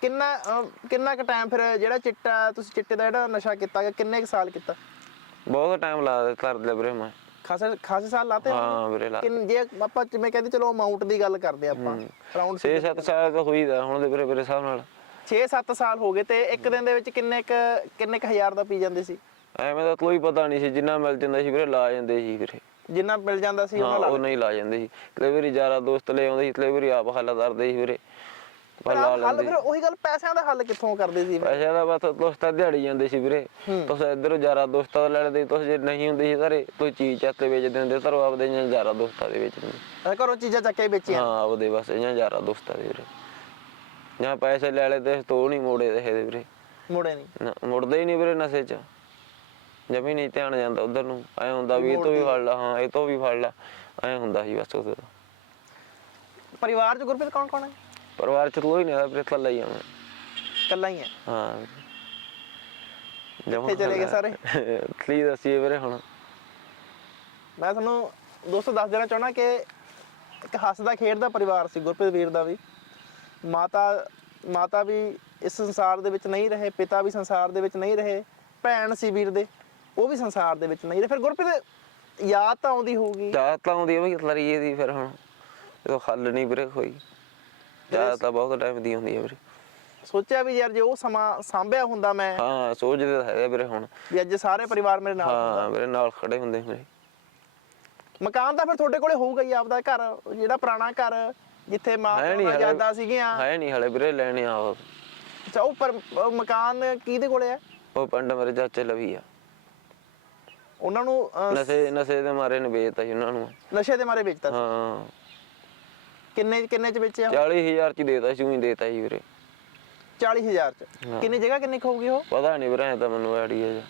ਕਿੰਨਾ ਅਹ, ਕਿੰਨਾ ਕੁ ਟਾਈਮ ਫਿਰ ਜਿਹੜਾ ਚਿੱਟਾ ਤੁਸੀਂ ਚਿੱਟੇ ਦਾ ਜਿਹੜਾ ਨਸ਼ਾ ਕੀਤਾ ਗਾ, ਕਿੰਨੇ ਕੁ ਸਾਲ ਕੀਤਾ? ਬਹੁਤ ਟਾਈਮ ਲਾ ਦਿੱਤਾ ਕਰ ਲਿਆ ਵੀਰੇ ਮੈਂ। ਖਾਸੇ ਖਾਸੇ ਸਾਲ ਲਾਤੇ ਹੋਣਗੇ? ਹਾਂ ਵੀਰੇ ਲਾ ਕਿੰਨ ਜੇ ਆਪਾਂ ਜਿਵੇਂ ਕਹਿੰਦੇ ਚਲੋ ਅਮਾਉਂਟ ਦੀ ਗੱਲ ਕਰਦੇ ਆਪਾਂ ਅਰਾਊਂਡ 6-7 ਸਾਲ ਤਾਂ ਹੋਈਦਾ ਹੁਣ ਦੇ ਵੀਰੇ ਵੀਰੇ ਹਿਸਾਬ ਨਾਲ। 6-7 ਸਾਲ ਹੋ ਗਏ ਤੇ ਇੱਕ ਦਿਨ ਦੇ ਵਿੱਚ ਕਿੰਨੇ ਕ ਕਿੰਨੇ ਕ ਹਜ਼ਾਰ ਦਾ ਪੀ ਜਾਂਦੇ ਸੀ? ਐਵੇਂ ਤਾਂ ਕੋਈ ਪਤਾ ਨਹੀਂ ਸੀ ਜਿੰਨਾ ਮਿਲ ਜਾਂਦਾ ਸੀ ਵੀਰੇ ਲਾ ਜਾਂਦੇ ਸੀ ਵੀਰੇ। ਜਿੰਨਾ ਮਿਲ ਜਾਂਦਾ ਸੀ ਹਾਂ ਉਹਨਾਂ ਉਹ ਲਾ ਨਹੀਂ ਲਾ ਜਾਂਦੇ ਸੀ। ਕਈ ਵਾਰੀ ਯਾਰਾ ਦੋਸਤ ਲੈ ਆਉਂਦੇ ਸੀ ਕਈ ਵਾਰੀ ਆਪ ਹੱਲ ਕਰਦੇ ਸੀ ਵੀਰੇ। ਪਰ ਲਾ ਹੱਲ ਲੈਂਦੇ ਫਿਰ ਉਹੀ ਗੱਲ ਪੈਸਿਆਂ ਦਾ ਹੱਲ ਕਿੱਥੋਂ ਕਰਦੇ ਸੀ ਪੈਸੇ ਦਾ ਬਸ ਦੋਸਤਾਂ ਦਿਹਾੜੀ ਜਾਂਦੇ ਸੀ ਵੀਰੇ। ਤੁਸੀਂ ਇਧਰੋਂ ਯਾਰਾ ਦੋਸਤਾਂ ਤੋਂ ਲੈ ਲੈਂਦੇ ਸੀ, ਤੁਸੀਂ ਜੇ ਨਹੀਂ ਹੁੰਦੀ ਸੀ ਘਰੇ ਕੋਈ ਚੀਜ਼ ਚੱਤੇ ਵੇਚ ਦਿੰਦੇ ਧਰੋ ਆਪਦੇ ਜਾਂ ਯਾਰਾ ਦੋਸਤਾਂ ਦੇ ਵੇਚ ਅਹ ਘਰੋਂ ਚੀਜ਼ਾਂ ਚੱਕ ਕੇ ਵੇਚੀਆਂ? ਹਾਂ ਆਪਦੇ ਬਸ ਜਾਂ ਯਾਰਾ ਦੋਸਤਾਂ ਦੇ ਵੀਰੇ। ਜਾਂ ਪੈਸੇ ਲੈ ਲੈ ਤੇ ਤੋ ਨਹੀਂ ਮੋੜੇ ਦੇ ਇਹਦੇ ਵੀਰੇ। ਮੁੜੇ ਨਹੀਂ? ਨਾ, ਮੁੜਦੇ ਹੀ ਨਹੀਂ ਵੀਰੇ ਨਸ਼ੇ 'ਚ। ਜਮੀ ਨਹੀਂ ਧਿਆਨ ਜਾਂਦਾ ਉਧਰ ਨੂੰ। ਐ ਹੁੰਦਾ ਵੀ ਇਹ ਤੋਂ ਵੀ ਫੜ ਲਾ ਹਾਂ ਇਹ ਤੋਂ ਵੀ ਫੜ ਲਾ। ਐ ਹੁੰਦਾ ਸੀ ਬਸ ਉਹਦਾ ਪਰਿਵਾਰ ਚ ਗੁਰਪ੍ਰੀਤ ਕੌਣ ਕੌਣ ਹੈ? ਪਰਿਵਾਰ ਚ ਕੋਈ ਨਹੀਂ ਆਦਾ ਵੀਰੇ ਥੱਲੇ ਹੀ ਆ ਮੈਂ। ਇਕੱਲਾ ਹੀ ਹੈ? ਹਾਂ। ਜਮਾ ਕਿੱਥੇ ਚਲੇ ਗਏ ਸਾਰੇ? ਕੀ ਦੱਸੀਏ ਵੀਰੇ ਹੁਣ। ਮੈਂ ਤੁਹਾਨੂੰ ਦੋਸਤੋ ਦੱਸ ਦੇਣਾ ਚਾਹਣਾ ਕਿ ਇੱਕ ਹੱਸਦਾ ਖੇਡਦਾ ਪਰਿਵਾਰ ਸੀ ਗੁਰਪ੍ਰੀਤ ਵੀਰ ਦਾ ਵੀ। ਮਾਤਾ ਮਾਤਾ ਵੀ ਇਸ ਸੰਸਾਰ ਦੇ ਵਿੱਚ ਨਹੀਂ ਰਹੇ ਪਿਤਾ ਵੀ ਸੰਸਾਰ ਦੇ ਵਿੱਚ ਨਹੀਂ ਰਹੇ ਭੈਣ ਸੀ ਵੀਰ ਦੇ। ਉਹ ਵੀ ਸੰਸਾਰ ਦੇ ਵਿੱਚ ਨਹੀਂ ਰਹੇ ਫਿਰ ਗੁਰਪ੍ਰੀਤ ਯਾਦ ਤਾਂ ਆਉਂਦੀ ਹੋਊਗੀ। ਚਾਹ ਤਾਂ ਆਉਂਦੀ ਆ ਬਈ ਲਰੀਏ ਦੀ ਫਿਰ ਹੁਣ ਇਹ ਹੱਲ ਨਹੀਂ ਵੀਰੇ ਕੋਈ। ਚਾਹ ਤਾਂ ਬਹੁਤ ਟਾਈਮ ਦੀ ਹੁੰਦੀ ਆ ਵੀਰੇ। ਸੋਚਿਆ ਵੀ ਯਾਰ ਜੇ ਉਹ ਸਮਾਂ ਸਾਂਭਿਆ ਹੁੰਦਾ ਮੈਂ ਹਾਂ ਸੋਚਦੇ ਤਾਂ ਹੈਗੇ ਵੀਰੇ ਹੁਣ। ਵੀ ਅੱਜ ਸਾਰੇ ਪਰਿਵਾਰ ਮੇਰੇ ਨਾਲ ਹਾਂ ਮੇਰੇ ਨਾਲ ਖੜੇ ਹੁੰਦੇ ਮੇਰੇ ਮਕਾਨ ਤਾਂ ਫਿਰ ਤੁਹਾਡੇ ਕੋਲੇ ਹੋਊਗਾ ਹੀ ਆਪਦਾ ਘਰ ਜਿਹੜਾ ਪੁਰਾਣਾ ਘਰ ਜਿੱਥੇ ਮਾਂ ਹੈ ਪਿਓ ਯਾਦਾਂ ਸੀਗੀਆਂ। ਹੈ ਨਹੀਂ ਹਲੇ ਵੀਰੇ ਲੈਣੇ ਆ ਉਹ। ਅੱਛਾ ਉਹ ਪਰ ਮਕਾਨ ਕਿਹਦੇ ਕੋਲੇ ਹੈ ਉਹ ਪਿੰਡ ਮੇਰੇ ਚਾਚੇ ਲਵੀ ਆ। ਉਹਨਾਂ ਨੂੰ ਅਹ, ਨਸ਼ੇ ਨਸ਼ੇ ਦੇ ਮਾਰੇ ਨੇ ਵੇਚਤਾ ਸੀ ਉਹਨਾਂ ਨੂੰ। ਨਸ਼ੇ ਦੇ ਮਾਰੇ ਵੇਚਤਾ ਸੀ? ਹਾਂ। ਕਿੰਨੇ ਕਿੰਨੇ ਚ ਵੇਚਿਆ? 40000 ਚ ਦੇਤਾ ਸੀ ਉਹੀ ਦੇਤਾ ਸੀ ਵੀਰੇ। 40000 ਚ? ਹਾਂ। ਕਿੰਨੀ ਜਗ੍ਹਾ ਕਿੰਨੀ ਕੁ ਹੋਊਗੀ ਉਹ? ਪਤਾ ਨਹੀਂ ਵੀਰੇ ਐਂ ਤਾਂ ਮੈਨੂੰ ਆਈਡੀਆ ਜਾ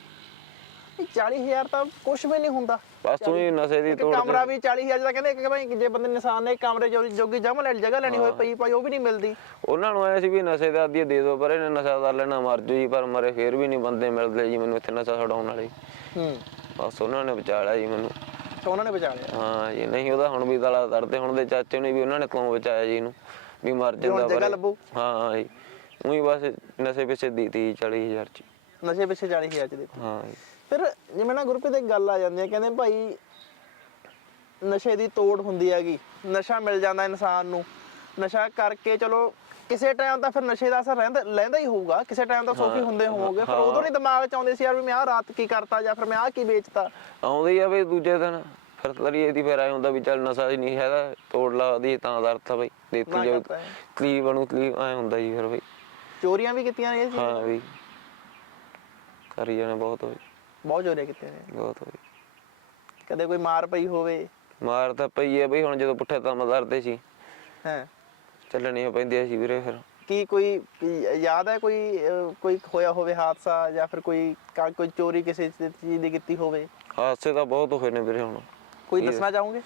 ਇਹ 40000 ਤਾਂ ਕੁਝ ਵੀ ਨਹੀਂ ਹੁੰਦਾ। ਬਸ ਤੂੰ ਹੀ ਨਸ਼ੇ ਦੀ ਇੱਕ ਤੋੜ ਕਮਰਾ ਵੀ 40000 ਦਾ ਕਹਿੰਦੇ ਕਿ ਭਾਈ ਜੇ ਬੰਦੇ ਇਨਸਾਨ ਨੇ ਕਮਰੇ ਜੋ ਜੋਗੀ ਜਮ ਲੈਣ ਜਗ੍ਹਾ ਲੈਣੀ ਹੋਵੇ ਪਈ ਭਾਈ ਉਹ ਵੀ ਨਹੀਂ ਮਿਲਦੀ। ਉਹਨਾਂ ਨੂੰ ਐ ਸੀ ਵੀ ਨਸ਼ੇ ਦਾ ਆਦੀ ਦੇ ਦਿਓ ਪਰ ਇਹਨੇ ਨਸ਼ਾ ਕਰ ਲੈਣਾ ਮਰ ਜੂ ਜੀ ਪਰ ਮਰੇ ਫੇਰ ਵੀ ਨਹੀਂ ਬੰਦੇ ਮਿਲਦੇ ਜੀ ਮੈਨੂੰ ਇੱਥੇ ਨਸ਼ਾ ਛਡਾਉਣ ਵਾਲੇ। ਹੂੰ। ਬਸ ਉਹਨਾਂ ਨੇ ਬਚਾ ਲਿਆ ਜੀ ਮੈਨੂੰ। ਸੋ ਉਹਨਾਂ ਨੇ ਬਚਾ ਲਿਆ? ਹਾਂ ਜੀ ਨਹੀਂ ਉਹਦਾ ਹੁਣ ਵੀ ਦਲਾ ਦਰਦੇ ਹੁਣ ਦੇ ਚਾਚੇ ਨੇ ਵੀ ਉਹਨਾਂ ਨੇ ਕਿਉਂ ਬਚਾਇਆ ਜੀ ਇਹਨੂੰ? ਵੀ ਮਰ ਹੁਣ ਜਾਂਦਾ ਜਗ੍ਹਾ ਪਰ। ਲੱਭੂ। ਹਾਂ ਜੀ ਉਹੀ ਬਸ ਨਸ਼ੇ ਪਿੱਛੇ ਦਿੱਤੀ 40000 ਚ। ਨਸ਼ੇ ਪਿੱਛੇ 40000 ਚ ਦੇ ਹਾਂ ਜੀ। ਫਿਰ ਜਿਵੇਂ ਨਾ ਗੁਰਪ੍ਰੀਤ ਇੱਕ ਗੱਲ ਆ ਜਾਂਦੀ ਹੈ ਕਹਿੰਦੇ ਭਾਈ ਨਸ਼ੇ ਦੀ ਤੋੜ ਹੁੰਦੀ ਹੈਗੀ ਨਸ਼ਾ ਮਿਲ ਜਾਂਦਾ ਇਨਸਾਨ ਨੂੰ। ਨਸ਼ਾ ਕਰਕੇ ਚਲੋ ਕਿਸੇ ਟਾਈਮ ਤਾਂ ਫਿਰ ਨਸ਼ੇ ਦਾ ਅਸਰ ਰਹਿੰਦਾ ਲੈਂਦਾ ਹੀ ਹੋਊਗਾ ਕਿਸੇ ਟਾਈਮ ਤਾਂ ਸੋਫੀ ਹੁੰਦੇ ਹੋਵੋਗੇ ਫਿਰ ਉਦੋਂ ਨਹੀਂ ਦਿਮਾਗ ਚ ਆਉਂਦੇ ਸੀ ਯਾਰ ਵੀ ਮੈਂ ਆਹ ਰਾਤ ਕੀ ਕਰਤਾ ਜਾਂ ਫਿਰ ਮੈਂ ਆਹ ਕੀ ਵੇਚਤਾ। ਆਉਂਦੀ ਆ ਵੀ ਦੂਜੇ ਦਿਨ ਫਿਰ ਤਰੀਏ ਦੀ ਫਿਰ ਆਏ ਹੁੰਦਾ ਵੀ ਚੱਲ ਨਸ਼ਾ ਹੀ ਨਹੀਂ ਹੈਗਾ ਤੋੜ ਲਾ ਦੀ ਤਾਂ ਦਰਦ ਆ ਬਈ ਦੇਤੀ ਜੋ। ਤਕਲੀਫ ਬਣੂ ਤਕਲੀਫ ਐ ਹੁੰਦਾ ਜੀ ਫਿਰ ਬਈ। ਚੋਰੀਆਂ ਵੀ ਕੀਤੀਆਂ ਨੇ ਚੀਜ਼? ਹਾਂ ਵੀ ਕਰੀ ਜਾਣੇ ਬਹੁਤ ਹੋਈ ਬਹੁਤ ਚੋਰੀਆਂ ਕੀਤੀਆਂ ਨੇ। ਬਹੁਤ ਹੋਈ ਕਦੇ ਕੋਈ ਮਾਰ ਪਈ ਹੋਵੇ? ਮਾਰ ਤਾਂ ਪਈ ਹੈ ਬਈ ਹੁਣ ਜਦੋਂ ਪੁੱਠੇ ਕੰਮ ਕਰਦੇ ਸੀ। ਹੈ। ਚੱਲਣੀਆਂ ਪੈਂਦੀਆਂ ਸੀ ਵੀਰੇ ਫਿਰ। ਕੀ ਕੋਈ ਕੀ ਯਾਦ ਹੈ ਕੋਈ ਅਹ, ਕੋਈ ਹੋਇਆ ਹੋਵੇ ਹਾਦਸਾ ਜਾਂ ਫਿਰ ਕੋਈ ਕਾ- ਕੋਈ ਚੋਰੀ ਕਿਸੇ ਚੀਜ਼ ਦੀ ਕੀਤੀ ਹੋਵੇ? ਹਾਦਸੇ ਤਾਂ ਬਹੁਤ ਹੋਏ ਨੇ ਵੀਰੇ ਹੁਣ। ਕੋਈ ਦੱਸਣਾ ਚਾਹੋਗੇ?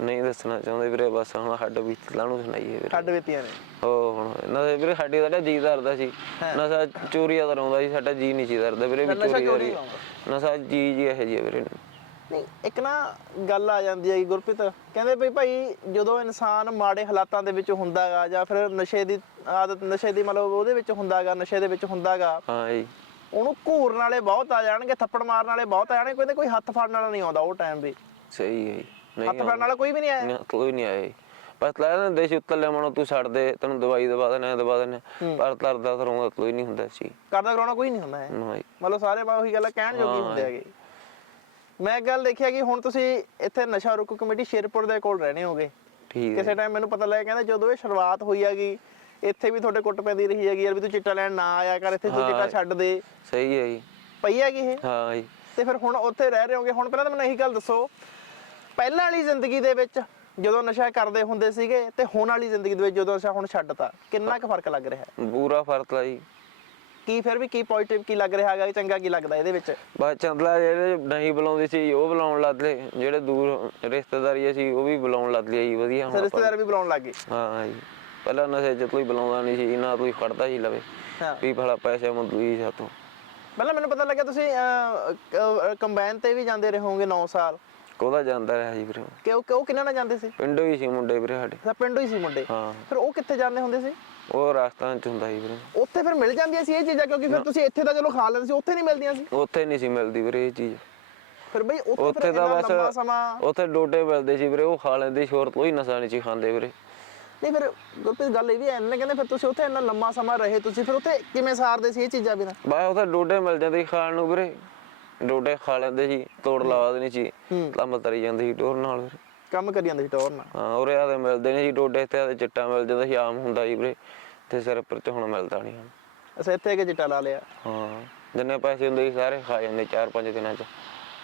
ਨਹੀਂ ਦੱਸਣਾ ਚਾਹੁੰਦੇ ਵੀਰੇ ਬਸ ਹੁਣ ਹੱਡ ਵੀ ਨੂੰ ਸੁਣਾਈਏ ਵੀਰੇ। ਛੱਡ ਦਿੱਤੀਆਂ ਨੇ? ਉਹ ਹੁਣ ਨਸ਼ਾ ਵੀਰੇ ਸਾਡੀ ਦਾ ਜੀ ਕਰਦਾ ਸੀ। ਹਾਂ। ਨਸ਼ਾ ਚੋਰੀ ਦਾ ਸੀ ਸਾਡਾ ਜੀ ਨਹੀਂ ਸੀ ਕਰਦਾ ਵੀਰੇ ਵੀ ਨਸ਼ਾ ਚੋਰੀ ਕਿਉਂ ਨਹੀਂ ਲਾਉਂਦਾ? ਨਸ਼ਾ ਜੀ ਜੀ ਇਹ ਜੀ ਆ ਵੀਰੇ। ਨਹੀਂ ਇੱਕ ਨਾ ਗੱਲ ਆ ਜਾਂਦੀ ਹੈ ਗੁਰਪ੍ਰੀਤ। ਕਹਿੰਦੇ ਵੀ ਭਾਈ ਜਦੋਂ ਇਨਸਾਨ ਮਾੜੇ ਹਾਲਾਤਾਂ ਦੇ ਵਿੱਚ ਹੁੰਦਾਗਾ ਜਾਂ ਫਿਰ ਨਸ਼ੇ ਦੀ ਆਦਤ ਨਸ਼ੇ ਦੀ ਮਤਲਬ ਉਹਦੇ ਵਿੱਚ ਹੁੰਦਾਗਾ ਨਸ਼ੇ ਦੇ ਵਿੱਚ ਹੁੰਦਾਗਾ ਹਾਂ ਜੀ। ਉਹਨੂੰ ਘੂਰਨ ਵਾਲੇ ਬਹੁਤ ਆ ਜਾਣਗੇ ਥੱਪੜ ਮਾਰਨ ਵਾਲੇ ਬਹੁਤ ਆ ਜਾਣਗੇ ਕਹਿੰਦੇ ਕੋਈ ਹੱਥ ਫੜਨ ਵਾਲਾ ਨਹੀਂ ਆਉਂਦਾ ਉਹ ਟਾਈਮ ਵੀ। ਸਹੀ ਹੈ ਨਹੀਂ ਹੱਥ ਫੜਨ ਵਾਲਾ ਕੋਈ ਵੀ ਨਹੀਂ ਆਇਆ। ਕੋਈ ਨਹੀਂ ਆਏ ਬਸ ਲੈ ਦਿੰਦੇ ਸੀ ਉੱਤਲੇ ਮਨੋਂ ਤੂੰ ਛੱਡ ਦੇ ਤੈਨੂੰ ਦਵਾਈ ਦਵਾ ਦੇਣਾ ਦਵਾ ਦੇਣਾ ਪਰ ਤਰਦਾ ਕਰੂੰਗਾ ਕੋਈ ਨਹੀਂ ਹੁੰਦਾ ਸੀ। ਕਰਦਾ ਕਰਾਉਣਾ ਕੋਈ ਨਹੀਂ ਹੁੰਦਾ ਹੈ। ਮਤਲਬ ਸਾਰੇ ਬਾ ਉਹੀ ਗੱਲ ਕਹਿਣ ਜੋਗੀ। ਹੁੰਦੇ ਹੈਗੇ। ਮੈਂ ਇੱਕ ਗੱਲ ਦੇਖਿਆ ਕਿ ਹੁਣ ਤੁਸੀਂ ਇੱਥੇ ਨਸ਼ਾ ਰੋਕੂ ਕਮੇਟੀ ਸ਼ੇਰਪੁਰ ਦੇ ਕੋਲ ਰਹਿਣੇ ਹੋਗੇ। ਠੀਕ ਹੈ। ਕਿਸੇ ਟਾਈਮ ਮੈਨੂੰ ਪਤਾ ਲੱਗਿਆ ਕਹਿੰਦੇ ਜਦੋਂ ਇਹ ਸ਼ੁਰੂਆਤ ਹੋਈ ਹੈਗੀ ਇੱਥੇ ਵੀ ਤੁਹਾਡੇ ਕੁੱਟ ਪੈਂਦੀ ਰਹੀ ਹੈਗੀ ਯਾਰ ਵੀ ਤੂੰ ਚਿੱਟਾ ਲੈਣ ਨਾ ਆਇਆ ਕਰ ਇੱਥੇ ਤੂੰ ਹਾਂ। ਚਿੱਟਾ ਛੱਡ ਦੇ। ਸਹੀ ਹੈ ਜੀ। ਪਈ ਹੈਗੀ ਇਹ? ਹਾਂ ਜੀ। ਤੇ ਫਿਰ ਹੁਣ ਉੱਥੇ ਰਹਿ ਰਹੇ ਹੋਗੇ। ਹੁਣ ਪਹਿਲਾਂ ਤਾਂ ਮੈਨੂੰ ਇਹੀ ਗੱਲ ਦੱਸੋ ਪਹਿਲਾਂ ਵਾਲੀ ਜ਼ਿੰਦਗੀ ਦੇ ਵਿੱਚ ਜਦੋਂ ਨਸ਼ਾ ਕਰਦੇ ਹੁੰਦੇ ਸੀਗੇ ਤੇ ਹੁਣ ਵਾਲੀ ਜ਼ਿੰਦਗੀ ਦੇ ਵਿੱਚ ਜਦੋਂ ਨਸ਼ਾ ਹੁਣ ਛੱਡਤਾ ਕਿੰਨਾ ਕੁ ਫ਼ਰਕ ਲੱਗ ਰਿਹਾ? ਹੈ ਬੂਰਾ ਫ਼ਰਕ ਆ ਜੀ। ਕੀ ਫਿਰ ਵੀ ਕੀ ਪੋਜ਼ਿਟਿਵ ਕੀ ਲੱਗ ਰਿਹਾ ਹੈਗਾ ਚੰਗਾ ਕੀ ਲੱਗਦਾ ਇਹਦੇ ਵਿੱਚ? ਬਸ ਚੰਦਲਾ ਜਿਹੜੇ ਨਹੀਂ ਬੁਲਾਉਂਦੇ ਸੀ ਉਹ ਬੁਲਾਉਣ ਲੱਗ ਲਏ ਜਿਹੜੇ ਦੂਰ ਰਿਸ਼ਤੇਦਾਰੀ ਸੀ ਉਹ ਵੀ ਬੁਲਾਉਣ ਲੱਗ ਜੀ ਵਧੀਆ ਹੁਣ ਰਿਸ਼ਤੇਦਾਰ ਵੀ ਬੁਲਾਉਣ ਲੱਗ ਗਏ? ਹਾਂ ਜੀ। ਪਹਿਲਾਂ ਨਸ਼ੇ ਚ ਕੋਈ ਬੁਲਾਉਂਦਾ ਨਹੀਂ ਸੀ ਨਾ ਕੋਈ ਖੜਦਾ ਸੀ ਲਵੇ। ਹਾਂ। ਵੀ ਭਲਾ ਪੈਸੇ ਮੰਦੂਈ ਸਾਤੋਂ ਪਹਿਲਾਂ ਮੈਨੂੰ ਪਤਾ ਲੱਗਿਆ ਤੁਸੀਂ ਕੰਬਾਈਨ ਤੇ ਵੀ ਜਾਂਦੇ ਰਹੇ ਹੋਵੋਗੇ 9 ਸਾਲ। ਕੋਦਾ ਜਾਂਦਾ ਰਿਹਾ ਜੀ ਵੀਰੇ ਕਿ ਉਹ ਕਿ ਉਹ ਕਿੰਨਾਂ ਨਾਲ ਜਾਂਦੇ ਸੀ? ਪਿੰਡੋਂ ਹੀ ਸੀ ਮੁੰਡੇ ਵੀਰੇ ਸਾਡੇ। ਸਾ ਪਿੰਡੋਂ ਹੀ ਸੀ ਮੁੰਡੇ। ਹਾਂ। ਫਿਰ ਉਹ ਕਿੱਥੇ ਜਾਂਦੇ ਹੁੰਦੇ ਸੀ? ਉਹ ਰਾਜਸਥਾਨ ਚ ਹੁੰਦਾ ਸੀ ਵੀਰੇ। ਉੱਥੇ ਫਿਰ ਮਿਲ ਜਾਂਦੀਆਂ ਸੀ ਇਹ ਚੀਜ਼ਾਂ ਕਿਉਂਕਿ ਫਿਰ ਤੁਸੀਂ ਇੱਥੇ ਤਾਂ ਚਲੋ ਖਾ ਲੈਂਦੇ ਸੀ ਉੱਥੇ ਨਹੀਂ ਮਿਲਦੀਆਂ ਸੀ। ਉੱਥੇ ਨਹੀਂ ਸੀ ਮਿਲਦੀ ਵੀਰੇ ਇਹ ਚੀਜ਼। ਫਿਰ ਬਈ ਉੱਥੇ ਉੱਥੇ ਫਿਰ ਤਾਂ ਇੰਨਾ ਲੰਬਾ ਬਸ ਸਮਾਂ ਉੱਥੇ ਡੋਡੇ ਮਿਲਦੇ ਸੀ ਵੀਰੇ ਉਹ ਖਾ ਲੈਂਦੇ ਸੀ ਹੋਰ ਕੋਈ ਨਸ਼ਾ ਨਹੀਂ ਸੀ ਖਾਂਦੇ ਵੀਰੇ। ਨਹੀਂ ਫਿਰ ਗੁਰਪ੍ਰੀਤ ਗੱਲ ਇਹ ਵੀ ਐ ਨਾ ਕਹਿੰਦੇ ਫਿਰ ਤੁਸੀਂ ਉੱਥੇ ਇੰਨਾ ਲੰਮਾ ਸਮਾਂ ਰਹੇ ਤੁਸੀਂ ਫਿਰ ਉੱਥੇ ਕਿਵੇਂ ਸਾਰਦੇ ਸੀ ਇਹ ਚੀਜ਼ਾਂ ਬਿਨਾਂ? ਬਸ ਉੱਥੇ ਡੋਡੇ ਮਿਲ ਜਾਂਦੇ ਸੀ ਖਾਣ ਨੂੰ ਵੀਰੇ। ਡੋਡੇ ਖਾ ਲੈਂਦੇ ਸੀ ਤੋੜ ਲਾ ਦੇਣੀ ਸੀ। ਕੰਮ ਤਰੀ ਜਾਂਦੀ ਸੀ ਟੋਰ ਨਾਲ ਵੀਰੇ। ਕੰਮ ਕਰੀ ਜਾਂਦੇ ਸੀ ਟੌਰ ਨਾਲ। ਹਾਂ ਉਰੇ ਆਦੇ ਮਿਲਦੇ ਨਹੀਂ ਸੀ ਡੋਡੇ ਤੇ ਆਦੇ ਚਿੱਟਾ ਮਿਲ ਜਾਂਦਾ ਸੀ ਆਮ ਹੁੰਦਾ ਸੀ ਵੀਰੇ ਤੇ ਸਿਰ ਪਰ ਚ ਹੁਣ ਮਿਲਦਾ ਨਹੀਂ ਹੁਣ। ਅਸੀਂ ਇੱਥੇ ਕਿ ਚਿੱਟਾ ਲਾ ਲਿਆ? ਹਾਂ ਜਿੰਨੇ ਪੈਸੇ ਹੁੰਦੇ ਸੀ ਸਾਰੇ ਖਾ ਜਾਂਦੇ 4-5 ਦਿਨਾਂ ਚ।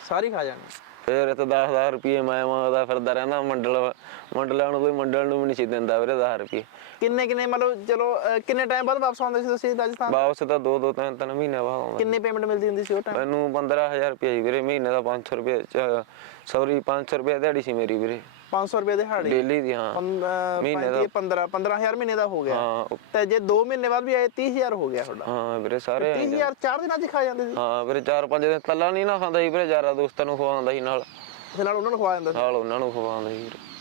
ਸਾਰੀ ਖਾ ਜਾਣੀ ਫੇਰ ਇੱਥੇ 10000 ਰੁਪਏ ਮੈਂ ਮੰਗਦਾ ਫਿਰਦਾ ਰਹਿੰਦਾ ਮੰਡਲ ਮੰਡਲਾਂ ਨੂੰ ਕੋਈ ਮੰਡਲ ਨੂੰ ਵੀ ਨਹੀਂ ਸੀ ਦਿੰਦਾ ਵੀਰੇ 10 ਰੁਪਏ ਕਿੰਨੇ ਕਿੰਨੇ ਮਤਲਬ ਚਲੋ ਅਹ, ਕਿੰਨੇ ਟਾਈਮ ਬਾਅਦ ਵਾਪਸ ਆਉਂਦੇ ਸੀ ਤੁਸੀਂ ਰਾਜਸਥਾਨ? ਵਾਪਸ ਤਾਂ 2-2 ਤਿੰਨ ਤਿੰਨ ਮਹੀਨੇ ਬਾਅਦ ਆਉਂਦਾ ਕਿੰਨੇ ਪੇਮੈਂਟ ਮਿਲਦੀ ਹੁੰਦੀ ਸੀ ਉਹ ਟਾਈਮ ਮੈਨੂੰ 15000 ਰੁਪਏ ਸੀ ਵੀਰੇ ਮਹੀਨੇ ਦਾ 500 ਰੁਪਏ ਸੌਰੀ 500 ਰੁਪਏ ਦਿਹਾੜੀ ਸੀ ਮੇਰੀ ਵੀਰੇ। 500 ਰੁਪਏ ਦੇ ਹਾੜੇ ਡੇਲੀ ਦੀ ਹਾਂ। ਮਹੀਨੇ ਦਾ। 15 15000 ਮਹੀਨੇ ਦਾ ਹੋ ਗਿਆ। ਹਾਂ ਤੇ ਜੇ 2 ਮਹੀਨੇ ਬਾਅਦ ਵੀ ਆਏ 30000 ਹੋ ਗਿਆ ਤੁਹਾਡਾ। ਹਾਂ ਵੀਰੇ ਸਾਰੇ ਆਏ ਨੇ। 30000 ਚਾਰ ਦਿਨਾਂ ਚ ਖਾ ਜਾਂਦੇ ਸੀ। ਹਾਂ ਵੀਰੇ 4-5 ਦਿਨ ਕੱਲਾ ਨਹੀਂ ਨਾ ਖਾਂਦਾ ਸੀ ਵੀਰੇ ਯਾਰਾਂ ਦੋਸਤਾਂ ਨੂੰ ਖਵਾਉਂਦਾ ਸੀ ਨਾਲ। ਇਸ ਨਾਲ ਉਹਨਾਂ ਨੂੰ ਖਵਾ ਦਿੰਦਾ ਸੀ। ਨਾਲ ਉਹਨਾਂ ਨੂੰ ਖਵਾਉਂਦਾ ਸੀ ਵੀਰੇ।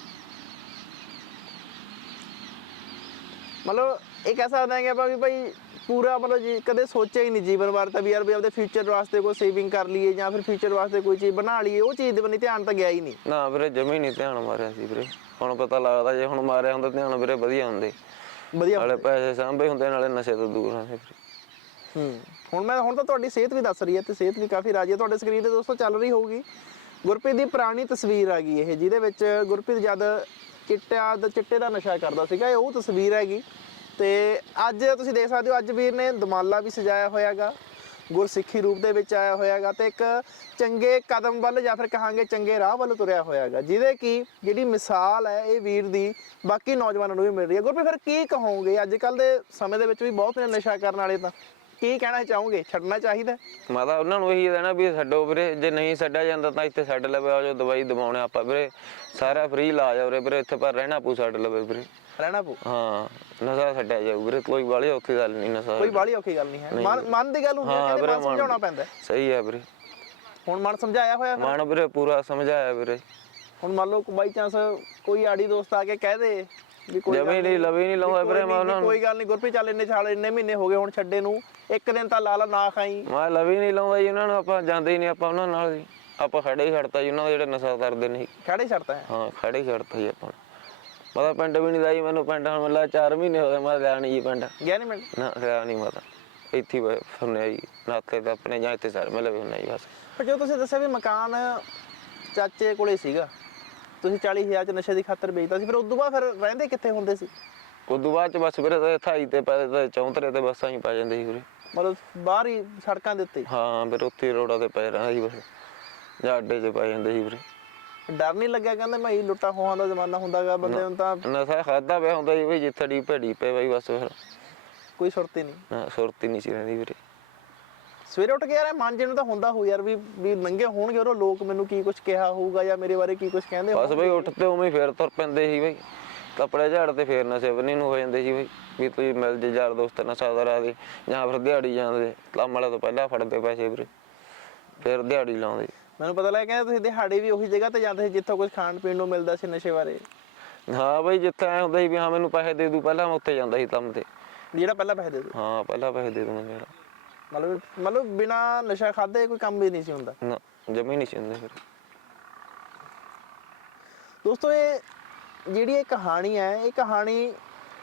ਮਤਲਬ ਇਹ ਕਹਿ ਸਕਦੇ ਹਾਂ ਕਿ ਆਪਾਂ ਵੀ ਭਾਈ ਪੂਰਾ ਮਤਲਬ ਜੀ ਕਦੇ ਸੋਚਿਆ ਹੀ ਨਹੀਂ ਜੀਵਨ ਬਾਰੇ ਤਾਂ ਵੀ ਯਾਰ ਵੀ ਆਪਦੇ ਫਿਊਚਰ ਵਾਸਤੇ ਕੋਈ ਸੇਵਿੰਗ ਕਰ ਲਈਏ ਜਾਂ ਫਿਰ ਫਿਊਚਰ ਵਾਸਤੇ ਕੋਈ ਚੀਜ਼ ਬਣਾ ਲਈਏ ਉਹ ਚੀਜ਼ ਦੇ ਬੰਨੀ ਧਿਆਨ ਤਾਂ ਗਿਆ ਹੀ ਨਹੀਂ। ਨਾ ਵੀਰੇ ਜਮੀ ਨਹੀਂ ਧਿਆਨ ਮਾਰਿਆ ਸੀ ਵੀਰੇ। ਹੁਣ ਪਤਾ ਲੱਗਦਾ ਜੇ ਹੁਣ ਮਾਰਿਆ ਹੁੰਦਾ ਧਿਆਨ ਵੀਰੇ ਵਧੀਆ ਹੁੰਦੇ। ਵਧੀਆ ਨਾਲੇ ਪੈਸੇ ਸਾਂਭੇ ਹੁੰਦੇ ਨਾਲੇ ਨਸ਼ੇ ਤੋਂ ਦੂਰ ਹੁੰਦੇ ਵੀਰੇ। ਹੂੰ ਹੁਣ ਮੈਂ ਹੁਣ ਤਾਂ ਤੁਹਾਡੀ ਸਿਹਤ ਵੀ ਦੱਸ ਰਹੀ ਹੈ ਤੇ ਸਿਹਤ ਵੀ ਕਾਫੀ ਰਾਜੀ ਹੈ। ਤੁਹਾਡੇ ਸਕਰੀਨ ਤੇ ਦੋਸਤੋ ਚੱਲ ਰਹੀ ਹੋਊਗੀ। ਗੁਰਪ੍ਰੀਤ ਦੀ ਪੁਰਾਣੀ ਤਸਵੀਰ ਆ ਗਈ ਇਹ ਜਿਹਦੇ ਵਿੱਚ ਗੁਰਪ੍ਰੀਤ ਜਦ ਚਿੱਟਿਆ ਦਾ ਚਿੱਟੇ ਦਾ ਨਸ਼ਾ ਕਰਦਾ ਸੀਗਾ, ਇਹ ਉਹ ਤਸਵੀਰ ਹੈਗੀ। ਤੇ ਅੱਜ ਤੁਸੀਂ ਦੇਖ ਸਕਦੇ ਹੋ, ਅੱਜ ਵੀਰ ਨੇ ਦਮਾਲਾ ਵੀ ਸਜਾਇਆ ਹੋਇਆਗਾ, ਗੁਰਸਿੱਖੀ ਰੂਪ ਦੇ ਵਿੱਚ ਆਇਆ ਹੋਇਆਗਾ ਤੇ ਇੱਕ ਚੰਗੇ ਕਦਮ ਵੱਲ ਜਾਂ ਫਿਰ ਕਹਾਂਗੇ ਚੰਗੇ ਰਾਹ ਵੱਲ ਤੁਰਿਆ ਹੋਇਆਗਾ, ਜਿਹਦੇ ਕੀ ਜਿਹੜੀ ਮਿਸਾਲ ਹੈ ਇਹ ਵੀਰ ਦੀ, ਬਾਕੀ ਨੌਜਵਾਨਾਂ ਨੂੰ ਵੀ ਮਿਲ ਰਹੀ ਹੈ। ਗੁਰਪ੍ਰੀਤ, ਫਿਰ ਕੀ ਕਹੋਗੇ? ਅੱਜ ਕੱਲ ਦੇ ਸਮੇਂ ਦੇ ਵਿੱਚ ਵੀ ਬਹੁਤ ਨੇ ਨਸ਼ਾ ਕਰਨ ਵਾਲੇ ਤਾਂ। ਕੀ ਕਹਿਣਾ ਚਾਹੋਗੇ? ਛੱਡਣਾ ਚਾਹੀਦਾ? ਮਾਤਾ ਉਹਨਾਂ ਨੂੰ ਇਹੀ ਦੇਣਾ ਵੀ ਛੱਡੋ ਵੀਰੇ ਜੇ ਨਹੀਂ ਛੱਡਿਆ ਜਾਂਦਾ ਤਾਂ ਇੱਥੇ ਛੱਡ ਲਵੇ ਆ ਜੋ ਦਵਾਈ ਦਵਾਉਣੇ ਆਪਾਂ ਵੀਰੇ। ਸਾਰਾ ਫ੍ਰੀ ਇਲਾਜ ਆ ਵੀਰੇ ਵੀਰੇ ਇੱਥੇ ਪਰ ਰਹਿਣਾ ਪੂ ਛੱਡ ਲਵੇ ਵੀਰੇ। ਰਹਿਣਾ ਪਊ? ਹਾਂ ਨਸ਼ਾ ਛੱਡਿਆ ਜਾਊ ਵੀਰੇ ਕੋਈ ਵਾਲੀ ਔਖੀ ਗੱਲ ਨਹੀਂ ਨਸ਼ਾ ਕੋਈ ਬਾਹਲੀ ਔਖੀ ਗੱਲ ਨਹੀਂ ਹੈ। ਮਨ ਮਨ ਦੀ ਗੱਲ ਹੁੰਦੀ ਹੈ ਕਹਿੰਦੇ ਮਨ ਸਮਝਾਉਣਾ ਪੈਂਦਾ। ਸਹੀ ਹੈ ਵੀਰੇ। ਹੁਣ ਮਨ ਸਮਝਾਇਆ ਹੋਇਆ? ਮਨ ਵੀਰੇ ਪੂਰਾ ਸਮਝਾਇਆ ਵੀਰੇ। ਹੁਣ ਮੰਨ ਲਓ ਬਾਈ ਚਾਂਸ ਕੋਈ ਆੜੀ ਦੋਸਤ ਆ ਕੇ ਕਹਿ ਦੇ ਵੀ ਕੋਈ ਜਮੇ ਨਹੀਂ ਲਵੇ ਨਹੀਂ ਲਾਉਂਦਾ ਵੀਰੇ ਮੈਂ ਉਹਨਾਂ ਨੂੰ। ਕੋਈ ਗੱਲ ਨਹੀਂ ਗੁਰਪ੍ਰੀਤ ਚੱਲ ਇੰਨੇ ਛਾਲ ਇੰਨੇ ਮਹੀਨੇ ਹੋ ਗਏ ਹੁਣ ਛੱਡੇ ਨੂੰ। ਇੱਕ ਦਿਨ ਤਾਂ ਲਾ ਲਾ ਨਾ ਖਾਈ। ਮੈਂ ਲਵੇ ਨਹੀਂ ਲਾਉਂਦਾ ਜੀ ਉਹਨਾਂ ਨੂੰ ਆਪਾਂ ਜਾਂਦੇ ਹੀ ਨਹੀਂ ਆਪਾਂ ਉਹਨਾਂ ਨਾਲ ਜੀ ਆਪਾਂ ਖੜੇ ਹੀ ਛੱਡਤਾ ਜੀ ਉਹਨਾਂ ਦੇ ਜਿਹੜੇ ਨਸ਼ਾ ਕਰਦੇ ਨੇ। ਜੀ। ਖੜੇ ਛੱਡਤਾ ਹੈ? ਹਾਂ ਖੜੇ ਹੀ ਛੱਡਤਾ ਜੀ ਆਪਾਂ। ਮੈਂ ਤਾਂ ਪਿੰਡ ਵੀ ਨਹੀਂ ਲਾਈ ਮੈਨੂੰ ਪਿੰਡ ਹੁਣ ਮੱਲਾ 4 ਮਹੀਨੇ ਹੋ ਗਏ ਮੈਂ ਲਿਆ ਨਹੀਂ ਜੀ ਪਿੰਡ। ਗਿਆ ਨਹੀਂ ਮਿੰਟ ਨਾ ਲਿਆ ਨਹੀਂ ਮਾਤਾ ਇੱਥੇ ਫਰਨੇ ਜੀ ਨਾਤੇ ਤਾਂ ਆਪਣੇ ਜਾਂ ਇੱਥੇ ਸਰ ਮਿਲੇ ਹੁੰਨੇ ਜੀ ਬਸ। ਪਰ ਜਦੋਂ ਤੁਸੀਂ ਦੱਸਿਆ ਵੀ ਮਕਾਨ ਚਾਚੇ ਕੋਲੇ ਸੀਗਾ ਤੁਸੀਂ 40000 ਚ ਨਸ਼ੇ ਦੀ ਖਾਤਰ ਵੇਚਦਾ ਸੀ ਫਿਰ ਉਦੋਂ ਬਾਅਦ ਫਿਰ ਰਹਿੰਦੇ ਕਿੱਥੇ ਹੁੰਦੇ ਸੀ? ਉਦੋਂ ਬਾਅਦ ਚ ਬਸ ਤੇ ਥਾਈ ਤੇ ਪੈ ਤੇ ਚੌਂਤਰੇ ਤੇ ਬੱਸਾਂ ਹੀ ਪੈ ਜਾਂਦੇ ਸੀ ਵੀਰੇ ਮਤਲਬ ਬਾਹਰ ਹੀ ਸੜਕਾਂ ਦੇ ਉੱਤੇ ਹਾਂ? ਫਿਰ ਉੱਥੇ ਰੋਡਾਂ ਤੇ ਪੈ ਰਹਾ ਸੀ ਬਸ। ਜਾਂ ਅੱਡੇ 'ਚ ਪੈ ਜਾਂਦੇ ਸੀ ਵੀਰੇ ਡਰ ਨਹੀਂ ਲੱਗਿਆ ਕਹਿੰਦੇ ਮੈਂ ਇਹ ਲੁੱਟਾ ਖੋਹਾਂ ਦਾ ਜ਼ਮਾਨਾ ਹੁੰਦਾਗਾ ਬੰਦੇ ਨੂੰ ਤਾਂ ਨਸ਼ਾ ਖਾਦਾ ਪਿਆ ਹੁੰਦਾ ਜੀ ਵੀ ਜਿੱਥੇ ਡੀ ਭੇੜੀ ਪਏ ਬਈ ਬਸ ਫਿਰ। ਕੋਈ ਸੁਰਤ ਨਹੀਂ। ਨਾ ਸੁਰਤੀ ਨਹੀਂ ਸੀ ਰਹਿੰਦੀ ਵੀਰੇ। ਸਵੇਰੇ ਉੱਠ ਕੇ ਯਾਰ ਇਹ ਮਨ ਜਿਹਨੂੰ ਤਾਂ ਹੁੰਦਾ ਹੋ ਯਾਰ ਵੀ ਵੀ ਨੰਗੇ ਹੋਣਗੇ ਉਹ ਲੋਕ ਮੈਨੂੰ ਕੀ ਕੁਝ ਕਿਹਾ ਹੋਊਗਾ ਜਾਂ ਮੇਰੇ ਬਾਰੇ ਕੀ ਕੁਝ ਕਹਿੰਦੇ ਬਸ ਬਈ ਉੱਠਦੇ ਉਵੇਂ ਹੀ ਫੇਰ ਤੁਰ ਪੈਂਦੇ ਸੀ ਬਈ। ਕੱਪੜੇ ਝਾੜ ਤੇ ਫੇਰ ਨਸ਼ੇ ਬੰਨੀ ਨੂੰ ਹੋ ਜਾਂਦੇ ਸੀ ਬਈ ਵੀ ਤੁਸੀਂ ਮਿਲ ਜੇ ਯਾਰ ਦੋਸਤ ਨਸ਼ਾ ਕਰਾ ਦੇ ਜਾਂ ਫਿਰ ਦਿਹਾੜੀ ਜਾਂਦੇ। ਕੰਮ ਵਾਲੇ ਤੋਂ ਪਹਿਲਾਂ ਫੜਦੇ ਪੈਸੇ ਵੀਰੇ ਫੇਰ ਦਿਹਾੜੀ ਲਾਉਂਦੇ। ਮੈਨੂੰ ਪਤਾ ਲੱਗਾ ਕਹਿੰਦੇ ਤੁਸੀਂ ਦਿਹਾੜੀ ਵੀ ਉਹੀ ਜਗ੍ਹਾ ਤੇ ਜਾਂਦੇ ਸੀ ਜਿੱਥੋਂ ਕੁਝ ਖਾਣ ਪੀਣ ਨੂੰ ਮਿਲਦਾ ਸੀ ਨਸ਼ੇ ਬਾਰੇ। ਹਾਂ ਬਈ ਜਿੱਥੇ ਐ ਹੁੰਦਾ ਸੀ ਵੀ ਹਾਂ ਮੈਨੂੰ ਪੈਸੇ ਦੇ ਦੂ ਪਹਿਲਾਂ ਮੈਂ ਉੱਥੇ ਜਾਂਦਾ ਸੀ ਕੰਮ ਤੇ। ਜਿਹੜਾ ਪਹਿਲਾਂ ਪੈਸੇ ਦੇ ਦੋ। ਹਾਂ ਪਹਿਲਾਂ ਪੈਸੇ ਦੇ ਦੂੰਗਾ ਮੇਰਾ ਮਤਲਬ ਮਤਲਬ ਬਿਨਾ ਨਸ਼ਾ ਖਾਦੇ ਕੋਈ ਕੰਮ ਵੀ ਨਹੀਂ ਸੀ ਹੁੰਦਾ। ਨਾ ਜਮੀ ਨਹੀਂ ਸੀ ਹੁੰਦੇ ਫਿਰ। ਦੋਸਤੋ ਇਹ ਜਿਹੜੀ ਇਹ ਕਹਾਣੀ ਹੈ ਇਹ ਕਹਾਣੀ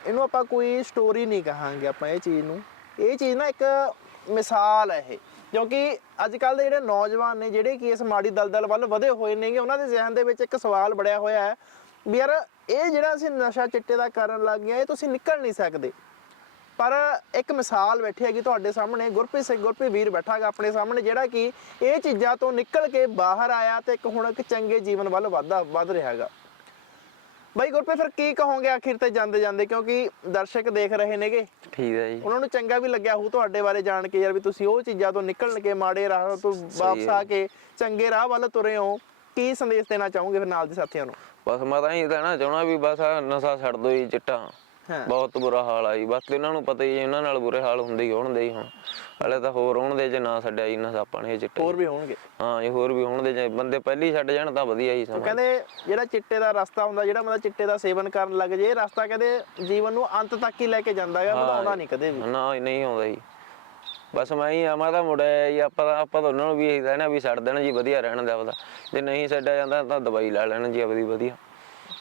ਇਹਨੂੰ ਆਪਾਂ ਕੋਈ ਸਟੋਰੀ ਨਹੀਂ ਕਹਾਂਗੇ ਆਪਾਂ ਇਹ ਚੀਜ਼ ਨੂੰ। ਇਹ ਚੀਜ਼ ਨਾ ਇੱਕ ਮਿਸਾਲ ਹੈ ਇਹ ਕਿਉਂਕਿ ਅੱਜ ਕੱਲ ਦੇ ਜਿਹੜੇ ਨੌਜਵਾਨ ਨੇ ਜਿਹੜੇ ਕਿ ਇਸ ਮਾੜੀ ਦਲਦਲ ਵੱਲ ਵਧੇ ਹੋਏ ਨੇਗੇ ਉਹਨਾਂ ਦੇ ਜ਼ਿਹਨ ਦੇ ਵਿੱਚ ਇੱਕ ਸਵਾਲ ਬੜਿਆ ਹੋਇਆ ਹੈ ਵੀ ਯਾਰ ਇਹ ਜਿਹੜਾ ਅਸੀਂ ਨਸ਼ਾ ਚਿੱਟੇ ਦਾ ਕਰਨ ਲੱਗ ਗਏ ਇਹ ਤੁਸੀਂ ਨਿਕਲ ਨਹੀਂ ਸਕਦੇ। ਪਰ ਇੱਕ ਮਿਸਾਲ ਬੈਠੀ ਹੈਗੀ ਤੁਹਾਡੇ ਸਾਹਮਣੇ ਗੁਰਪ੍ਰੀਤ ਸਿੰਘ ਗੁਰਪ੍ਰੀਤ ਵੀਰ ਬੈਠਾ ਹੈਗਾ ਆਪਣੇ ਸਾਹਮਣੇ ਜਿਹੜਾ ਕਿ ਇਹ ਚੀਜ਼ਾਂ ਤੋਂ ਨਿਕਲ ਕੇ ਬਾਹਰ ਆਇਆ ਤੇ ਇੱਕ ਹੁਣ ਇੱਕ ਚੰਗੇ ਜੀਵਨ ਵੱਲ ਵਧਦਾ ਵੱਧ ਰਿਹਾ ਹੈਗਾ। ਬਾਈ ਗੁਰਪ੍ਰੀਤ ਫਿਰ ਕੀ ਕਹੋਗੇ ਆਖਿਰ ਤੇ ਜਾਂਦੇ ਜਾਂਦੇ ਕਿਉਂਕਿ ਦਰਸ਼ਕ ਦੇਖ ਰਹੇ ਨੇਗੇ। ਠੀਕ ਹੈ ਜੀ। ਉਹਨਾਂ ਨੂੰ ਚੰਗਾ ਵੀ ਲੱਗਿਆ ਹੋਊ ਤੁਹਾਡੇ ਬਾਰੇ ਜਾਣ ਕੇ ਯਾਰ ਵੀ ਤੁਸੀਂ ਉਹ ਚੀਜ਼ਾਂ ਤੋਂ ਨਿਕਲ ਕੇ ਮਾੜੇ ਰਾਹ ਤੋਂ ਵਾਪਸ ਆ ਕੇ ਚੰਗੇ ਰਾਹ ਵੱਲ ਤੁਰੇ ਹੋ। ਕੀ ਸੰਦੇਸ਼ ਦੇਣਾ ਚਾਹੋਗੇ ਫਿਰ ਨਾਲ ਦੇ ਸਾਥੀਆਂ ਨੂੰ? ਬਸ ਮੈਂ ਤਾਂ ਇਹ ਕਹਿਣਾ ਚਾਹਣਾ ਵੀ ਬਸ ਆਹ ਨਸ਼ਾ ਛੱਡ ਦੋ ਜੀ ਚਿੱਟਾ। ਬਹੁਤ ਬੁਰਾ ਹਾਲ ਆ ਜੀ। ਬਸ ਇਹਨਾਂ ਨੂੰ ਪਤਾ ਹੀ ਹੈ, ਇਹਨਾਂ ਨਾਲ ਬੁਰੇ ਹਾਲ ਹੁੰਦੇ ਹੀ ਹੋਣਦੇ ਹੀ ਹੁਣ। ਹਲੇ ਤਾਂ ਹੋਰ ਹੋਣਦੇ ਜੇ ਨਾ ਛੱਡਿਆ ਜੀ ਨਸ਼ਾ ਆਪਾਂ ਨੇ ਇਹ ਚਿੱਟਾ। ਹੋਰ ਵੀ ਹੋਣਗੇ। ਹਾਂ ਇਹ ਹੋਰ ਵੀ ਹੋਣਦੇ ਜੇ। ਬੰਦੇ ਪਹਿਲੀ ਛੱਡ ਜਾਣ ਤਾਂ ਵਧੀਆ ਹੀ ਉਹ ਸਮਾਂ। ਕਹਿੰਦੇ ਜਿਹੜਾ ਚਿੱਟੇ ਦਾ ਰਸਤਾ ਹੁੰਦਾ ਜਿਹੜਾ ਬੰਦਾ ਚਿੱਟੇ ਦਾ ਸੇਵਨ ਕਰਨ ਲੱਗ ਜੇ ਇਹ ਰਸਤਾ ਕਹਿੰਦੇ ਜੀਵਨ ਨੂੰ ਅੰਤ ਤੱਕ ਹੀ ਲੈ ਕੇ ਜਾਂਦਾ ਹੈਗਾ ਵਧਾਉਂਦਾ ਨਹੀਂ ਕਦੇ ਵੀ। ਨਾ ਨਹੀਂ ਆਉਂਦਾ ਜੀ। ਬਸ ਮੈਂ ਹੀ ਆਵਾਂ ਤਾਂ ਮੁੜਿਆ ਜੀ। ਆਪਾਂ ਆਪਾਂ ਉਹਨਾਂ ਨੂੰ ਵੀ ਇਹੀ ਕਹਿਣਾ ਵੀ ਛੱਡ ਦੇਣ ਜੀ ਵਧੀਆ ਰਹਿਣ ਦਾ ਆਪਦਾ। ਜੇ ਨਹੀਂ ਛੱਡਿਆ ਜਾਂਦਾ ਤਾਂ ਦਵਾਈ ਲੈ ਲੈਣ ਜੀ ਆਪਦੀ ਵਧੀਆ।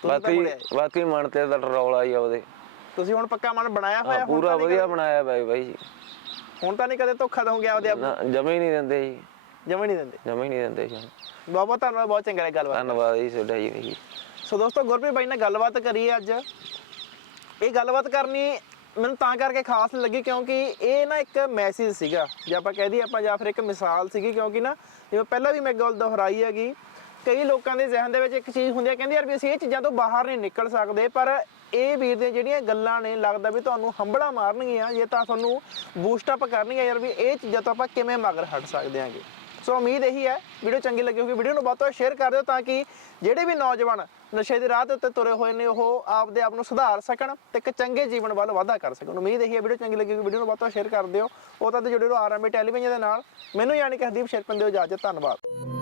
ਬਾਕੀ ਬਾਕੀ ਮਨ ਤੇ ਤਾਂ ਰੌਲਾ ਹੀ ਆਪਦੇ ਤੁਸੀਂ ਹੁਣ ਪੱਕਾ ਮਨ ਬਣਾਇਆ ਹੋਇਆ ਹਾਂ, ਹੁਣ ਪੂਰਾ ਤਾਂ ਨਹੀਂ ਵਧੀਆ ਬਣਾਇਆ ਬਾਈ ਬਾਈ ਜੀ। ਕਦੇ- ਹੁਣ ਤਾਂ ਨਹੀਂ ਕਦੇ ਧੋਖਾ ਦਊਂਗੇ ਆਪਦੇ ਆਪ ਨਾ? ਜਮੇ ਹੀ ਨਹੀਂ ਦਿੰਦੇ ਜੀ। ਜਮੇ ਨਹੀਂ ਦਿੰਦੇ? ਜਮੇ ਹੀ ਨਹੀਂ ਦਿੰਦੇ ਜੀ ਬਹੁਤ ਬਹੁਤ ਧੰਨਵਾਦ ਬਹੁਤ ਚੰਗਾ ਲੱਗਿਆ ਗੱਲਬਾਤ ਧੰਨਵਾਦ ਜੀ ਤੁਹਾਡਾ ਜੀ ਬਾਈ ਸੋ ਦੋਸਤੋ ਗੁਰਪ੍ਰੀਤ ਬਾਈ ਨਾਲ ਗੱਲਬਾਤ ਕਰੀ ਅੱਜ। ਇਹ ਗੱਲਬਾਤ ਕਰਨੀ ਮੈਨੂੰ ਤਾਂ ਕਰਕੇ ਖਾਸ ਲੱਗੀ ਕਿਉਂਕਿ ਇਹ ਨਾ ਇੱਕ ਮੈਸੇਜ ਸੀਗਾ। ਜੇ ਆਪਾਂ ਕਹਿ ਦਈਏ ਆਪਾਂ ਜਾਂ ਫਿਰ ਇੱਕ ਮਿਸਾਲ ਸੀਗੀ ਕਿਉਂਕਿ ਨਾ ਜਿਵੇਂ ਪਹਿਲਾਂ ਵੀ ਮੈਂ ਗੱਲ ਦੁਹਰਾਈ ਹੈਗੀ ਕਈ ਲੋਕਾਂ ਦੇ ਜ਼ਿਹਨ ਦੇ ਵਿੱਚ ਇੱਕ ਚੀਜ਼ ਹੁੰਦੀ ਹੈ, ਕਹਿੰਦੇ ਯਾਰ ਵੀ ਅਸੀਂ ਇਹ ਚੀਜ਼ਾਂ ਤੋਂ ਬਾਹਰ ਨਹੀਂ ਨਿਕਲ ਸਕਦੇ, ਪਰ ਇਹ ਵੀਰ ਦੀਆਂ ਜਿਹੜੀਆਂ ਗੱਲਾਂ ਨੇ, ਲੱਗਦਾ ਵੀ ਤੁਹਾਨੂੰ ਹੰਬੜਾ ਮਾਰਨਗੀਆਂ, ਜੇ ਤਾਂ ਤੁਹਾਨੂੰ ਬੂਸਟ ਅਪ ਕਰਨਗੀਆਂ ਯਾਰ ਵੀ ਇਹ ਚੀਜ਼ਾਂ ਤੋਂ ਆਪਾਂ ਕਿਵੇਂ ਮਗਰ ਹਟ ਸਕਦੇ ਹਾਂਗੇ। ਸੋ ਉਮੀਦ ਇਹੀ ਹੈ, ਵੀਡੀਓ ਚੰਗੀ ਲੱਗੀ ਹੋਵੇ ਵੀਡੀਓ ਨੂੰ ਬਹੁਤ ਬਹੁਤ ਸ਼ੇਅਰ ਕਰ ਦਿਓ ਤਾਂ ਕਿ ਜਿਹੜੇ ਵੀ ਨੌਜਵਾਨ ਨਸ਼ੇ ਦੇ ਰਾਹ ਦੇ ਉੱਤੇ ਤੁਰੇ ਹੋਏ ਨੇ, ਉਹ ਆਪਦੇ ਆਪ ਨੂੰ ਸੁਧਾਰ ਸਕਣ ਤੇ ਇੱਕ ਚੰਗੇ ਜੀਵਨ ਵੱਲ ਵਾਧਾ ਕਰ ਸਕਣ। ਉਮੀਦ ਇਹੀ ਹੈ, ਵੀਡੀਓ ਚੰਗੀ ਲੱਗੀ ਹੋਵੇ ਵੀਡੀਓ ਨੂੰ ਬਹੁਤ ਬਹੁਤ ਸ਼ੇਅਰ ਕਰ ਦਿਓ। ਉਹ ਤਾਂ ਜੁੜੇ ਰਹੋ ਆਰਐਮਏ ਟੈਲੀਵਿਜ਼ਨ ਦੇ ਨਾਲ। ਮੈਨੂੰ ਯਾਨੀ ਕਿ ਹਰਦੀਪ ਸ਼ੇਰਪਨ ਦਿਓ ਇਜਾਜ਼ਤ, ਧੰਨਵਾਦ।